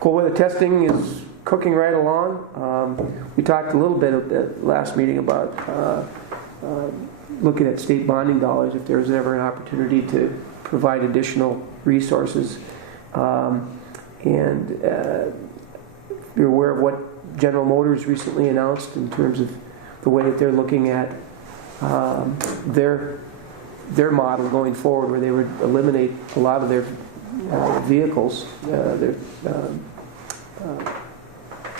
Cold weather testing is cooking right along. We talked a little bit at the last meeting about looking at state bonding dollars if there's ever an opportunity to provide additional resources. And you're aware of what General Motors recently announced in terms of the way that they're looking at their model going forward, where they would eliminate a lot of their vehicles, their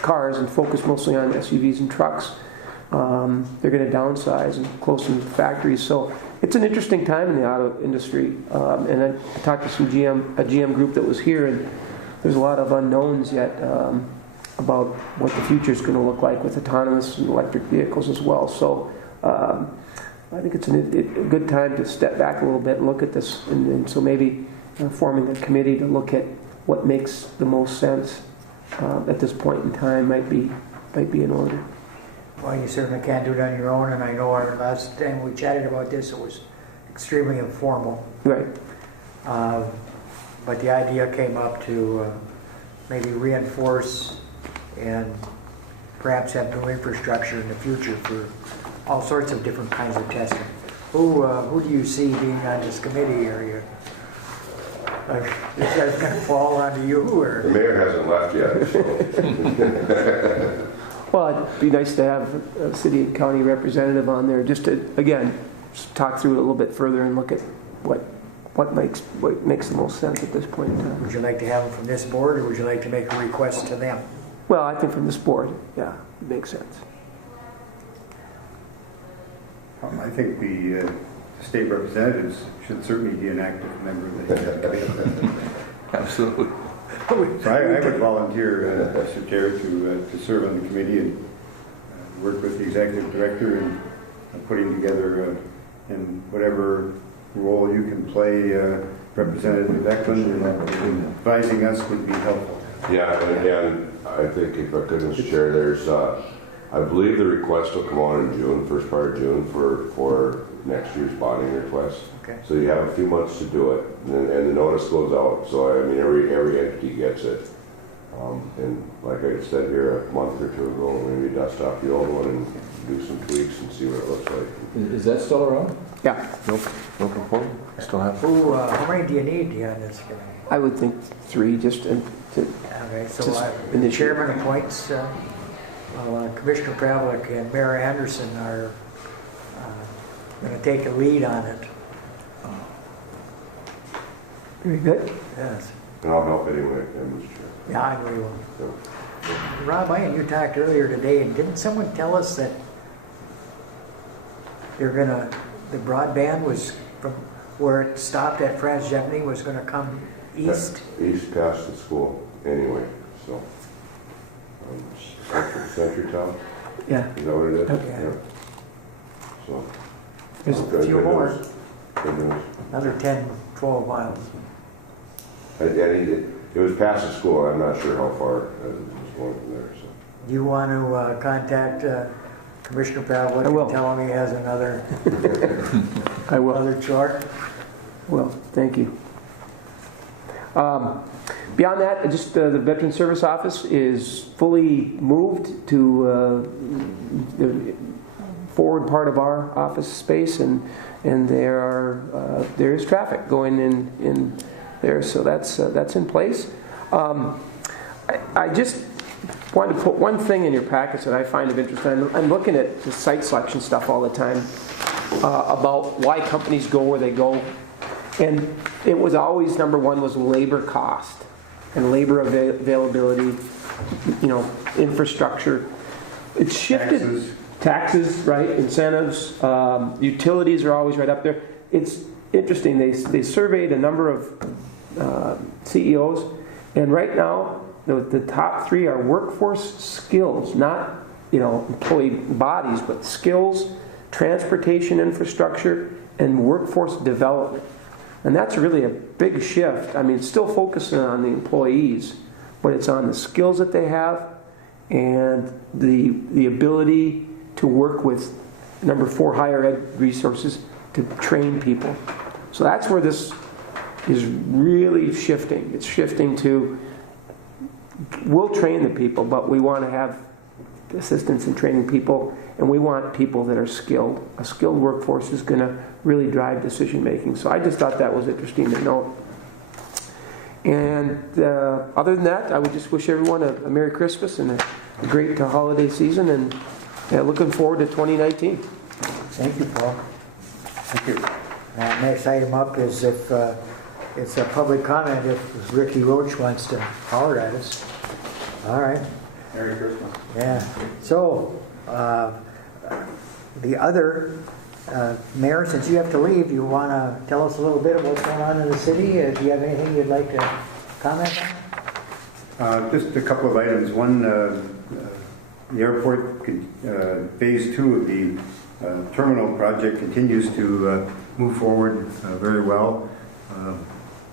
cars, and focus mostly on SUVs and trucks. They're going to downsize and close some factories. So it's an interesting time in the auto industry. And I talked to a GM group that was here, and there's a lot of unknowns yet about what the future is going to look like with autonomous and electric vehicles as well. So I think it's a good time to step back a little bit and look at this. And so maybe forming a committee to look at what makes the most sense at this point in time might be in order. Well, you certainly can't do it on your own, and I know our last time we chatted about this, it was extremely informal. Right. But the idea came up to maybe reinforce and perhaps have new infrastructure in the future for all sorts of different kinds of testing. Who do you see being on this committee area? Is that going to fall onto you, The or? mayor hasn't left yet, so. Well, it'd be nice to have a city and county representative on there, just to, again, just talk through it a little bit further and look at what makes the most sense at this point in time. Would you like to have them from this board, or would you like to make a request to them? Well, I think from this board, yeah, it makes sense. I think the state representatives should certainly be an active member of the committee. Absolutely. So I would volunteer, Mr. Chair, to serve on the committee and work with the executive director in putting together in whatever role you can play, Representative Eklund, and advising us would be helpful. Yeah, and I think if I could, Mr. Chair, there's, I believe the request will come out in June, first part of June, for next year's bonding request. Okay. So you have a few months to do it, and the notice goes out. So I mean, every entity gets it. And like I said here a month or two ago, maybe dust off the old one and do some tweaks and see what it looks like. Is that still around? Yeah, No proposal? Still have? How many do you need on this committee? I would think 3 just to, Okay, so Just the initiate. chairman appoints, Commissioner Pavlik and Mayor Anderson are going to take a lead on it. very good. Yes. And I'll help anyway, Mr. Chair. Yeah, I know you will. So, Rob, I and you talked earlier today, and didn't someone tell us that the broadband was from where it stopped at France Jeopardy was going to come east? East past the school anyway, so. Century Town, Yeah, is that what it is? Okay. So. there's A few Good more. news. Good news. Another 10, 12 miles. And it was past the school, I'm not sure how far it was going from there, so. Do you want to contact Commissioner Pavlik I will. and tell him he has another I will. chore? Well, thank you. Beyond that, just the Veteran Service Office is fully moved to the forward part of our office space, and there is traffic going in there, so that's in place. I just wanted to put one thing in your packets that I find of interest. I'm looking at the site selection stuff all the time about why companies go where they go. And it was always, number one was labor cost and labor availability, infrastructure. It's shifted. Taxes, right? Incentives, utilities are always right up there. It's interesting. They surveyed a number of CEOs, and right now the top 3 are workforce skills, not employee bodies, but skills, transportation infrastructure, and workforce development. And that's really a big shift. I mean, it's still focusing on the employees, but it's on the skills that they have and the ability to work with, number 4, higher ed resources to train people. So that's where this is really shifting. It's shifting to, we'll train the people, but we want to have assistance in training people, and we want people that are skilled. A skilled workforce is going to really drive decision making. So I just thought that was interesting to note. And other than that, I would just wish everyone a Merry Christmas and a great holiday season, and looking forward to 2019. Thank you, Paul. Thank you. Next item up is if it's a public comment, if Ricky Roach wants to holler at us. All right. Merry Christmas. Yeah. So, the other, Mayor, since you have to leave, you want to tell us a little bit of what's going on in the city? Do you have anything you'd like to comment on? Just a couple of items. One, the airport, phase 2 of the terminal project continues to move forward very well.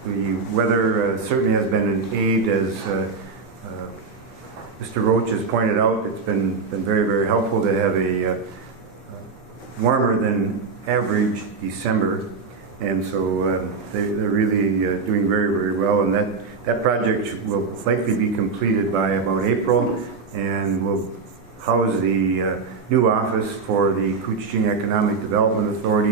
The weather certainly has been an aid, as Mr. Roach has pointed out. It's been very, very helpful to have a warmer than average December, and so they're really doing very, very well. And that project will likely be completed by about April, and will house the new office for the Couchiching Economic Development Authority,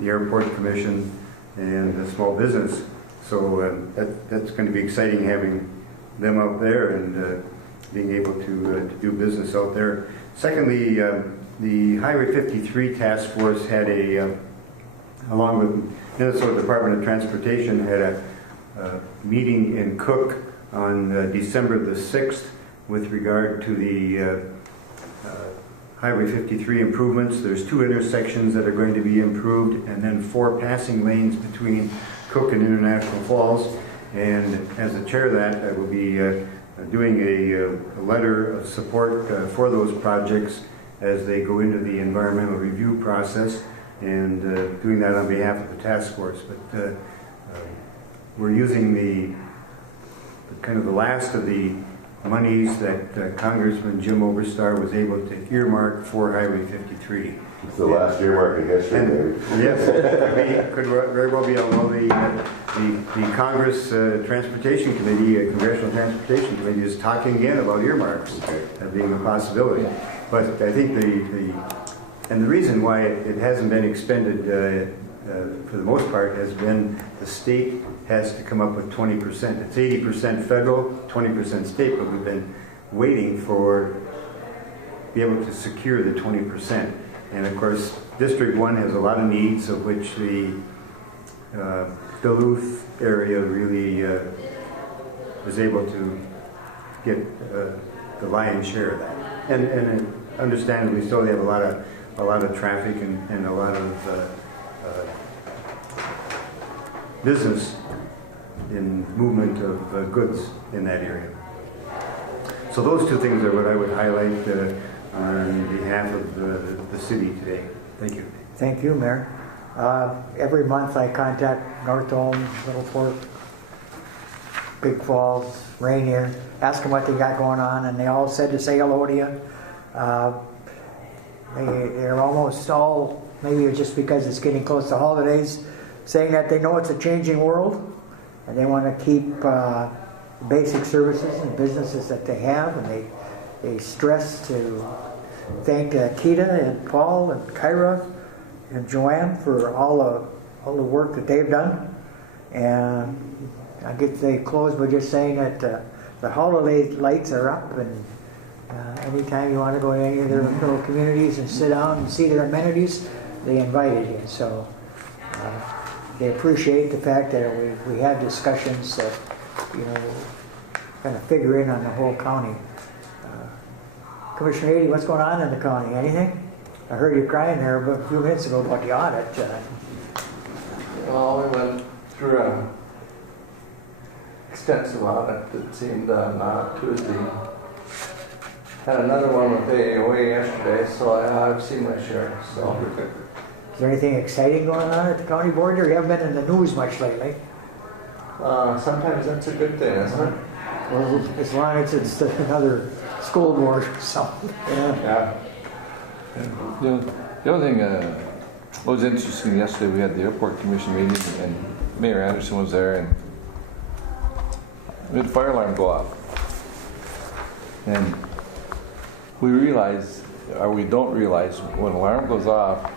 the Airport Commission, and the Small Business. So that's going to be exciting having them out there and being able to do business out there. Secondly, the Highway 53 Task Force had along with Minnesota Department of Transportation, had a meeting in Cook on December the 6th with regard to the Highway 53 improvements. There's 2 intersections that are going to be improved and then 4 passing lanes between Cook and International Falls. And as the chair of that, I will be doing a letter of support for those projects as they go into the environmental review process, and doing that on behalf of the task force. But we're using the kind of the last of the monies that Congressman Jim Oberstar was able to earmark for Highway 53. It's the last earmark in history, maybe. Yes, it could very well be. Although the Congress Transportation Committee, Congressional Transportation Committee, is talking again about earmarks being a possibility. But I think and the reason why it hasn't been expended for the most part has been the state has to come up with 20%. It's 80% federal, 20% state, but we've been waiting be able to secure the 20%. And of course, District 1 has a lot of needs, of which the Duluth area really was able to get the lion's share of that. And understandably so, they have a lot of traffic and a lot of business in movement of goods in that area. So those 2 things are what I would highlight on behalf of the city today. Thank you. Thank you, Mayor. Every month I contact North Dome, Little Fork, Big Falls, Rainier, ask them what they got going on, and they all said to say hello to you. They're almost all, maybe just because it's getting close to holidays, saying that they know it's a changing world and they want to keep basic services and businesses that they have, and they stress to thank Keda and Paul and Kyra and Joanne for all the work that they've done. And I guess they close by just saying that the holiday lights are up, and anytime you want to go to any of their little communities and sit down and see their amenities, they invited you. So they appreciate the fact that we have discussions that, kind of figure in on the whole county. Commissioner Ady, what's going on in the county? Anything? I heard you crying there a few minutes ago about the audit. Well, we went through an extensive audit that seemed on Tuesday. Had another one with AOA yesterday, so I've seen my share. So. Is there anything exciting going on at the county board, or you haven't been in the news much lately? Sometimes that's a good thing, isn't it? Well, as long as it's another school board or something. Yeah. The other thing what was interesting yesterday, we had the airport commission meeting, and Mayor Anderson was there, and we had the fire alarm go off. And we realize, or we don't realize, when an alarm goes off,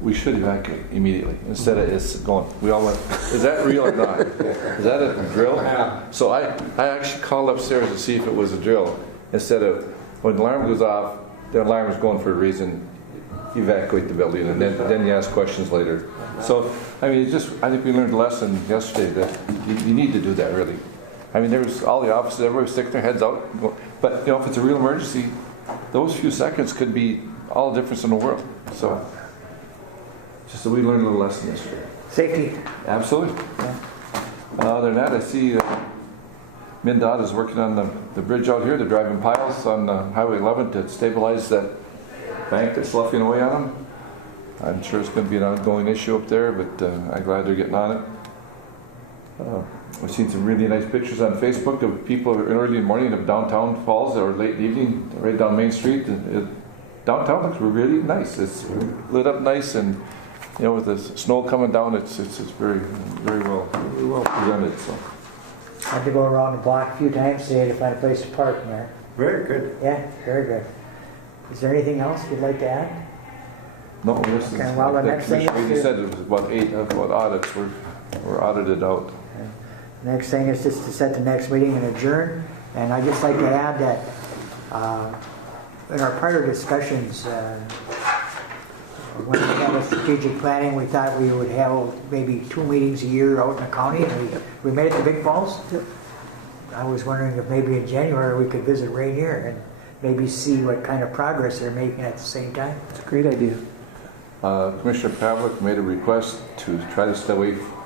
we should evacuate immediately instead of it's going. We all went, is that real or not? Is that a drill? Yeah. So I actually called upstairs to see if it was a drill. Instead of, when the alarm goes off, the alarm is going for a reason, evacuate the building, and then you ask questions later. So, I mean, I think we learned a lesson yesterday that you need to do that, really. I mean, there was all the officers, everybody was sticking their heads out. But, if it's a real emergency, those few seconds could be all the difference in the world. So, just so we learned a little lesson yesterday. Safety. Absolutely. Yeah. Other than that, I see MnDOT is working on the bridge out here. They're driving piles on Highway 11 to stabilize that bank that's sloughing away on them. I'm sure it's going to be an ongoing issue up there, but I'm glad they're getting on it. We've seen some really nice pictures on Facebook of people early in the morning of downtown Falls or late in the evening, right down Main Street. Downtown looks really nice. It's lit up nice, and with the snow coming down, it's very, very well presented. So. I had to go around the block a few times today to find a place to park in there. Very good. Yeah, very good. Is there anything else you'd like to add? No, this Okay, is well, the next thing Commissioner is said it was about 8 audits. We're audited out. Next thing is just to set the next meeting and adjourn. And I'd just like to add that in our prior discussions, when we had a strategic planning, we thought we would have maybe 2 meetings a year out in the county, and we made it to Big Falls. I was wondering if maybe in January we could visit Rainier and maybe see what kind of progress they're making at the same time. It's a great idea. Commissioner Pavlik made a request to try to stay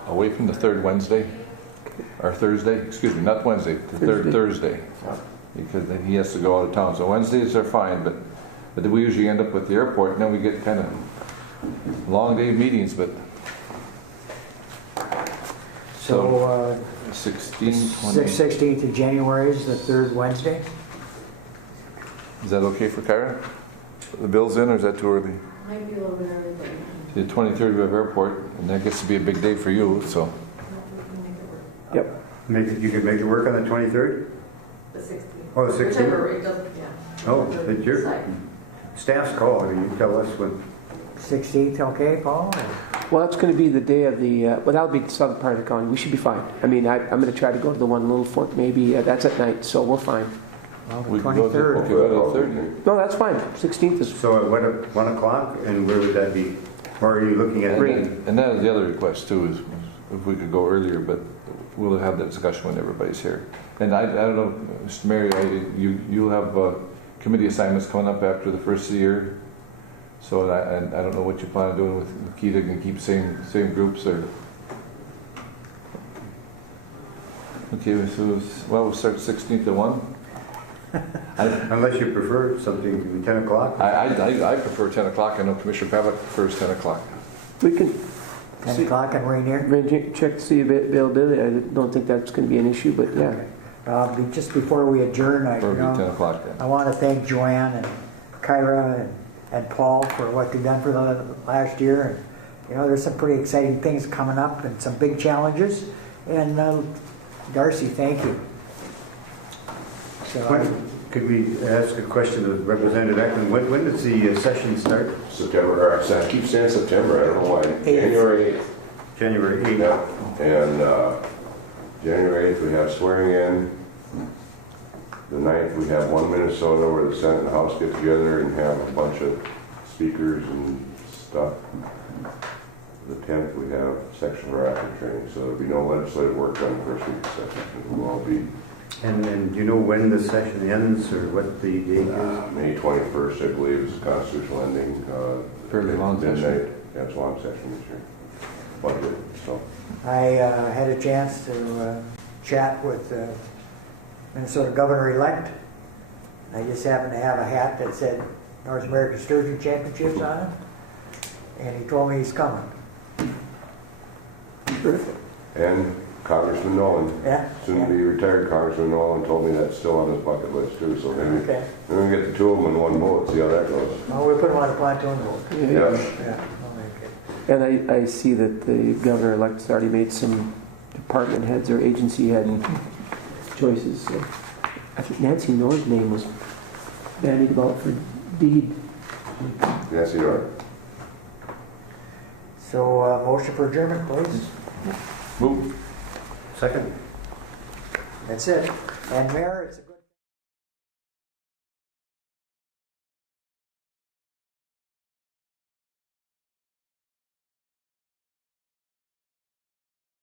away from the third Wednesday, or Thursday, excuse me, not Wednesday, the third Thursday, because then he has to go out of town. So Wednesdays are fine, but we usually end up with the airport, and then we get kind of long day meetings, but So 16th, 16th of January is the third Wednesday. is that okay for Kyra? The bill's in, or is that too early? Might be a little bit early, but The 23rd we have airport, and that gets to be a big day for you, so. we can make it work. Yep. You could make it work on the 23rd? The 16th. Oh, the 16th? Whichever, it doesn't, yeah. Oh, it's your Decide. staff's call. I mean, you tell us when. 16th, okay, Paul? Well, that's going to be the day of the, well, that'll be the southern part of the county. We should be fine. I mean, I'm going to try to go to the one in Little Foot, maybe. That's at night, so we're fine. Well, the We can go to, 23rd. okay, go to the 30th. No, that's fine. 16th is, So at 1 o'clock, and where would that be? Or are you looking at? And that is the other request too, is if we could go earlier, but we'll have that discussion when everybody's here. And I don't know, Mr. Mayor, you'll have committee assignments coming up after the first of the year. So I don't know what you plan on doing with Keda, can keep same groups or? Okay, so we'll start 16th at 1. Unless you prefer something 10 o'clock? I prefer 10 o'clock. I know Commissioner Pavlik prefers 10 o'clock. we can 10 o'clock in Rainier. check to see availability. I don't think that's going to be an issue, but yeah. Just before we adjourn, Or it'll be 10 o'clock then. I want to thank Joanne and Kyra and Paul for what they've done for the last year. And, there's some pretty exciting things coming up and some big challenges. And Darcy, thank you. So, Could we ask a question of Representative Ekman? When does the session start? September, or I keep saying September, I don't know why. January 8th. January 8th. Yeah, and January 8th we have swearing in. The 9th we have one Minnesota where the Senate and House get together and have a bunch of speakers and stuff. The 10th we have sexual harassment training, so there'll be no legislative work done the first week of session. We'll all be. And do you know when the session ends or what the date is? May 21st, I believe, is the constitutional ending. Fairly long midnight. session. Yeah, it's a long session this year. Budget, so. I had a chance to chat with Minnesota Governor-elect. I just happened to have a hat that said North American Sturgeon Championships on it. And he told me he's coming. Terrific. And Congressman Nolan, Yeah? soon to be retired Congressman Nolan, told me that's still on his bucket list too, so maybe Okay. we're gonna get the two of them in one boat, see how that goes. Well, we'll put him on a pontoon boat. Yeah. Yeah. Okay. And I see that the governor-elect's already made some department heads or agency head choices. So I think Nancy Nor's name was bandied about for deed. Nancy Dorr. So, motion for adjournment, please. Move. Second. That's it. And Mayor, it's a good...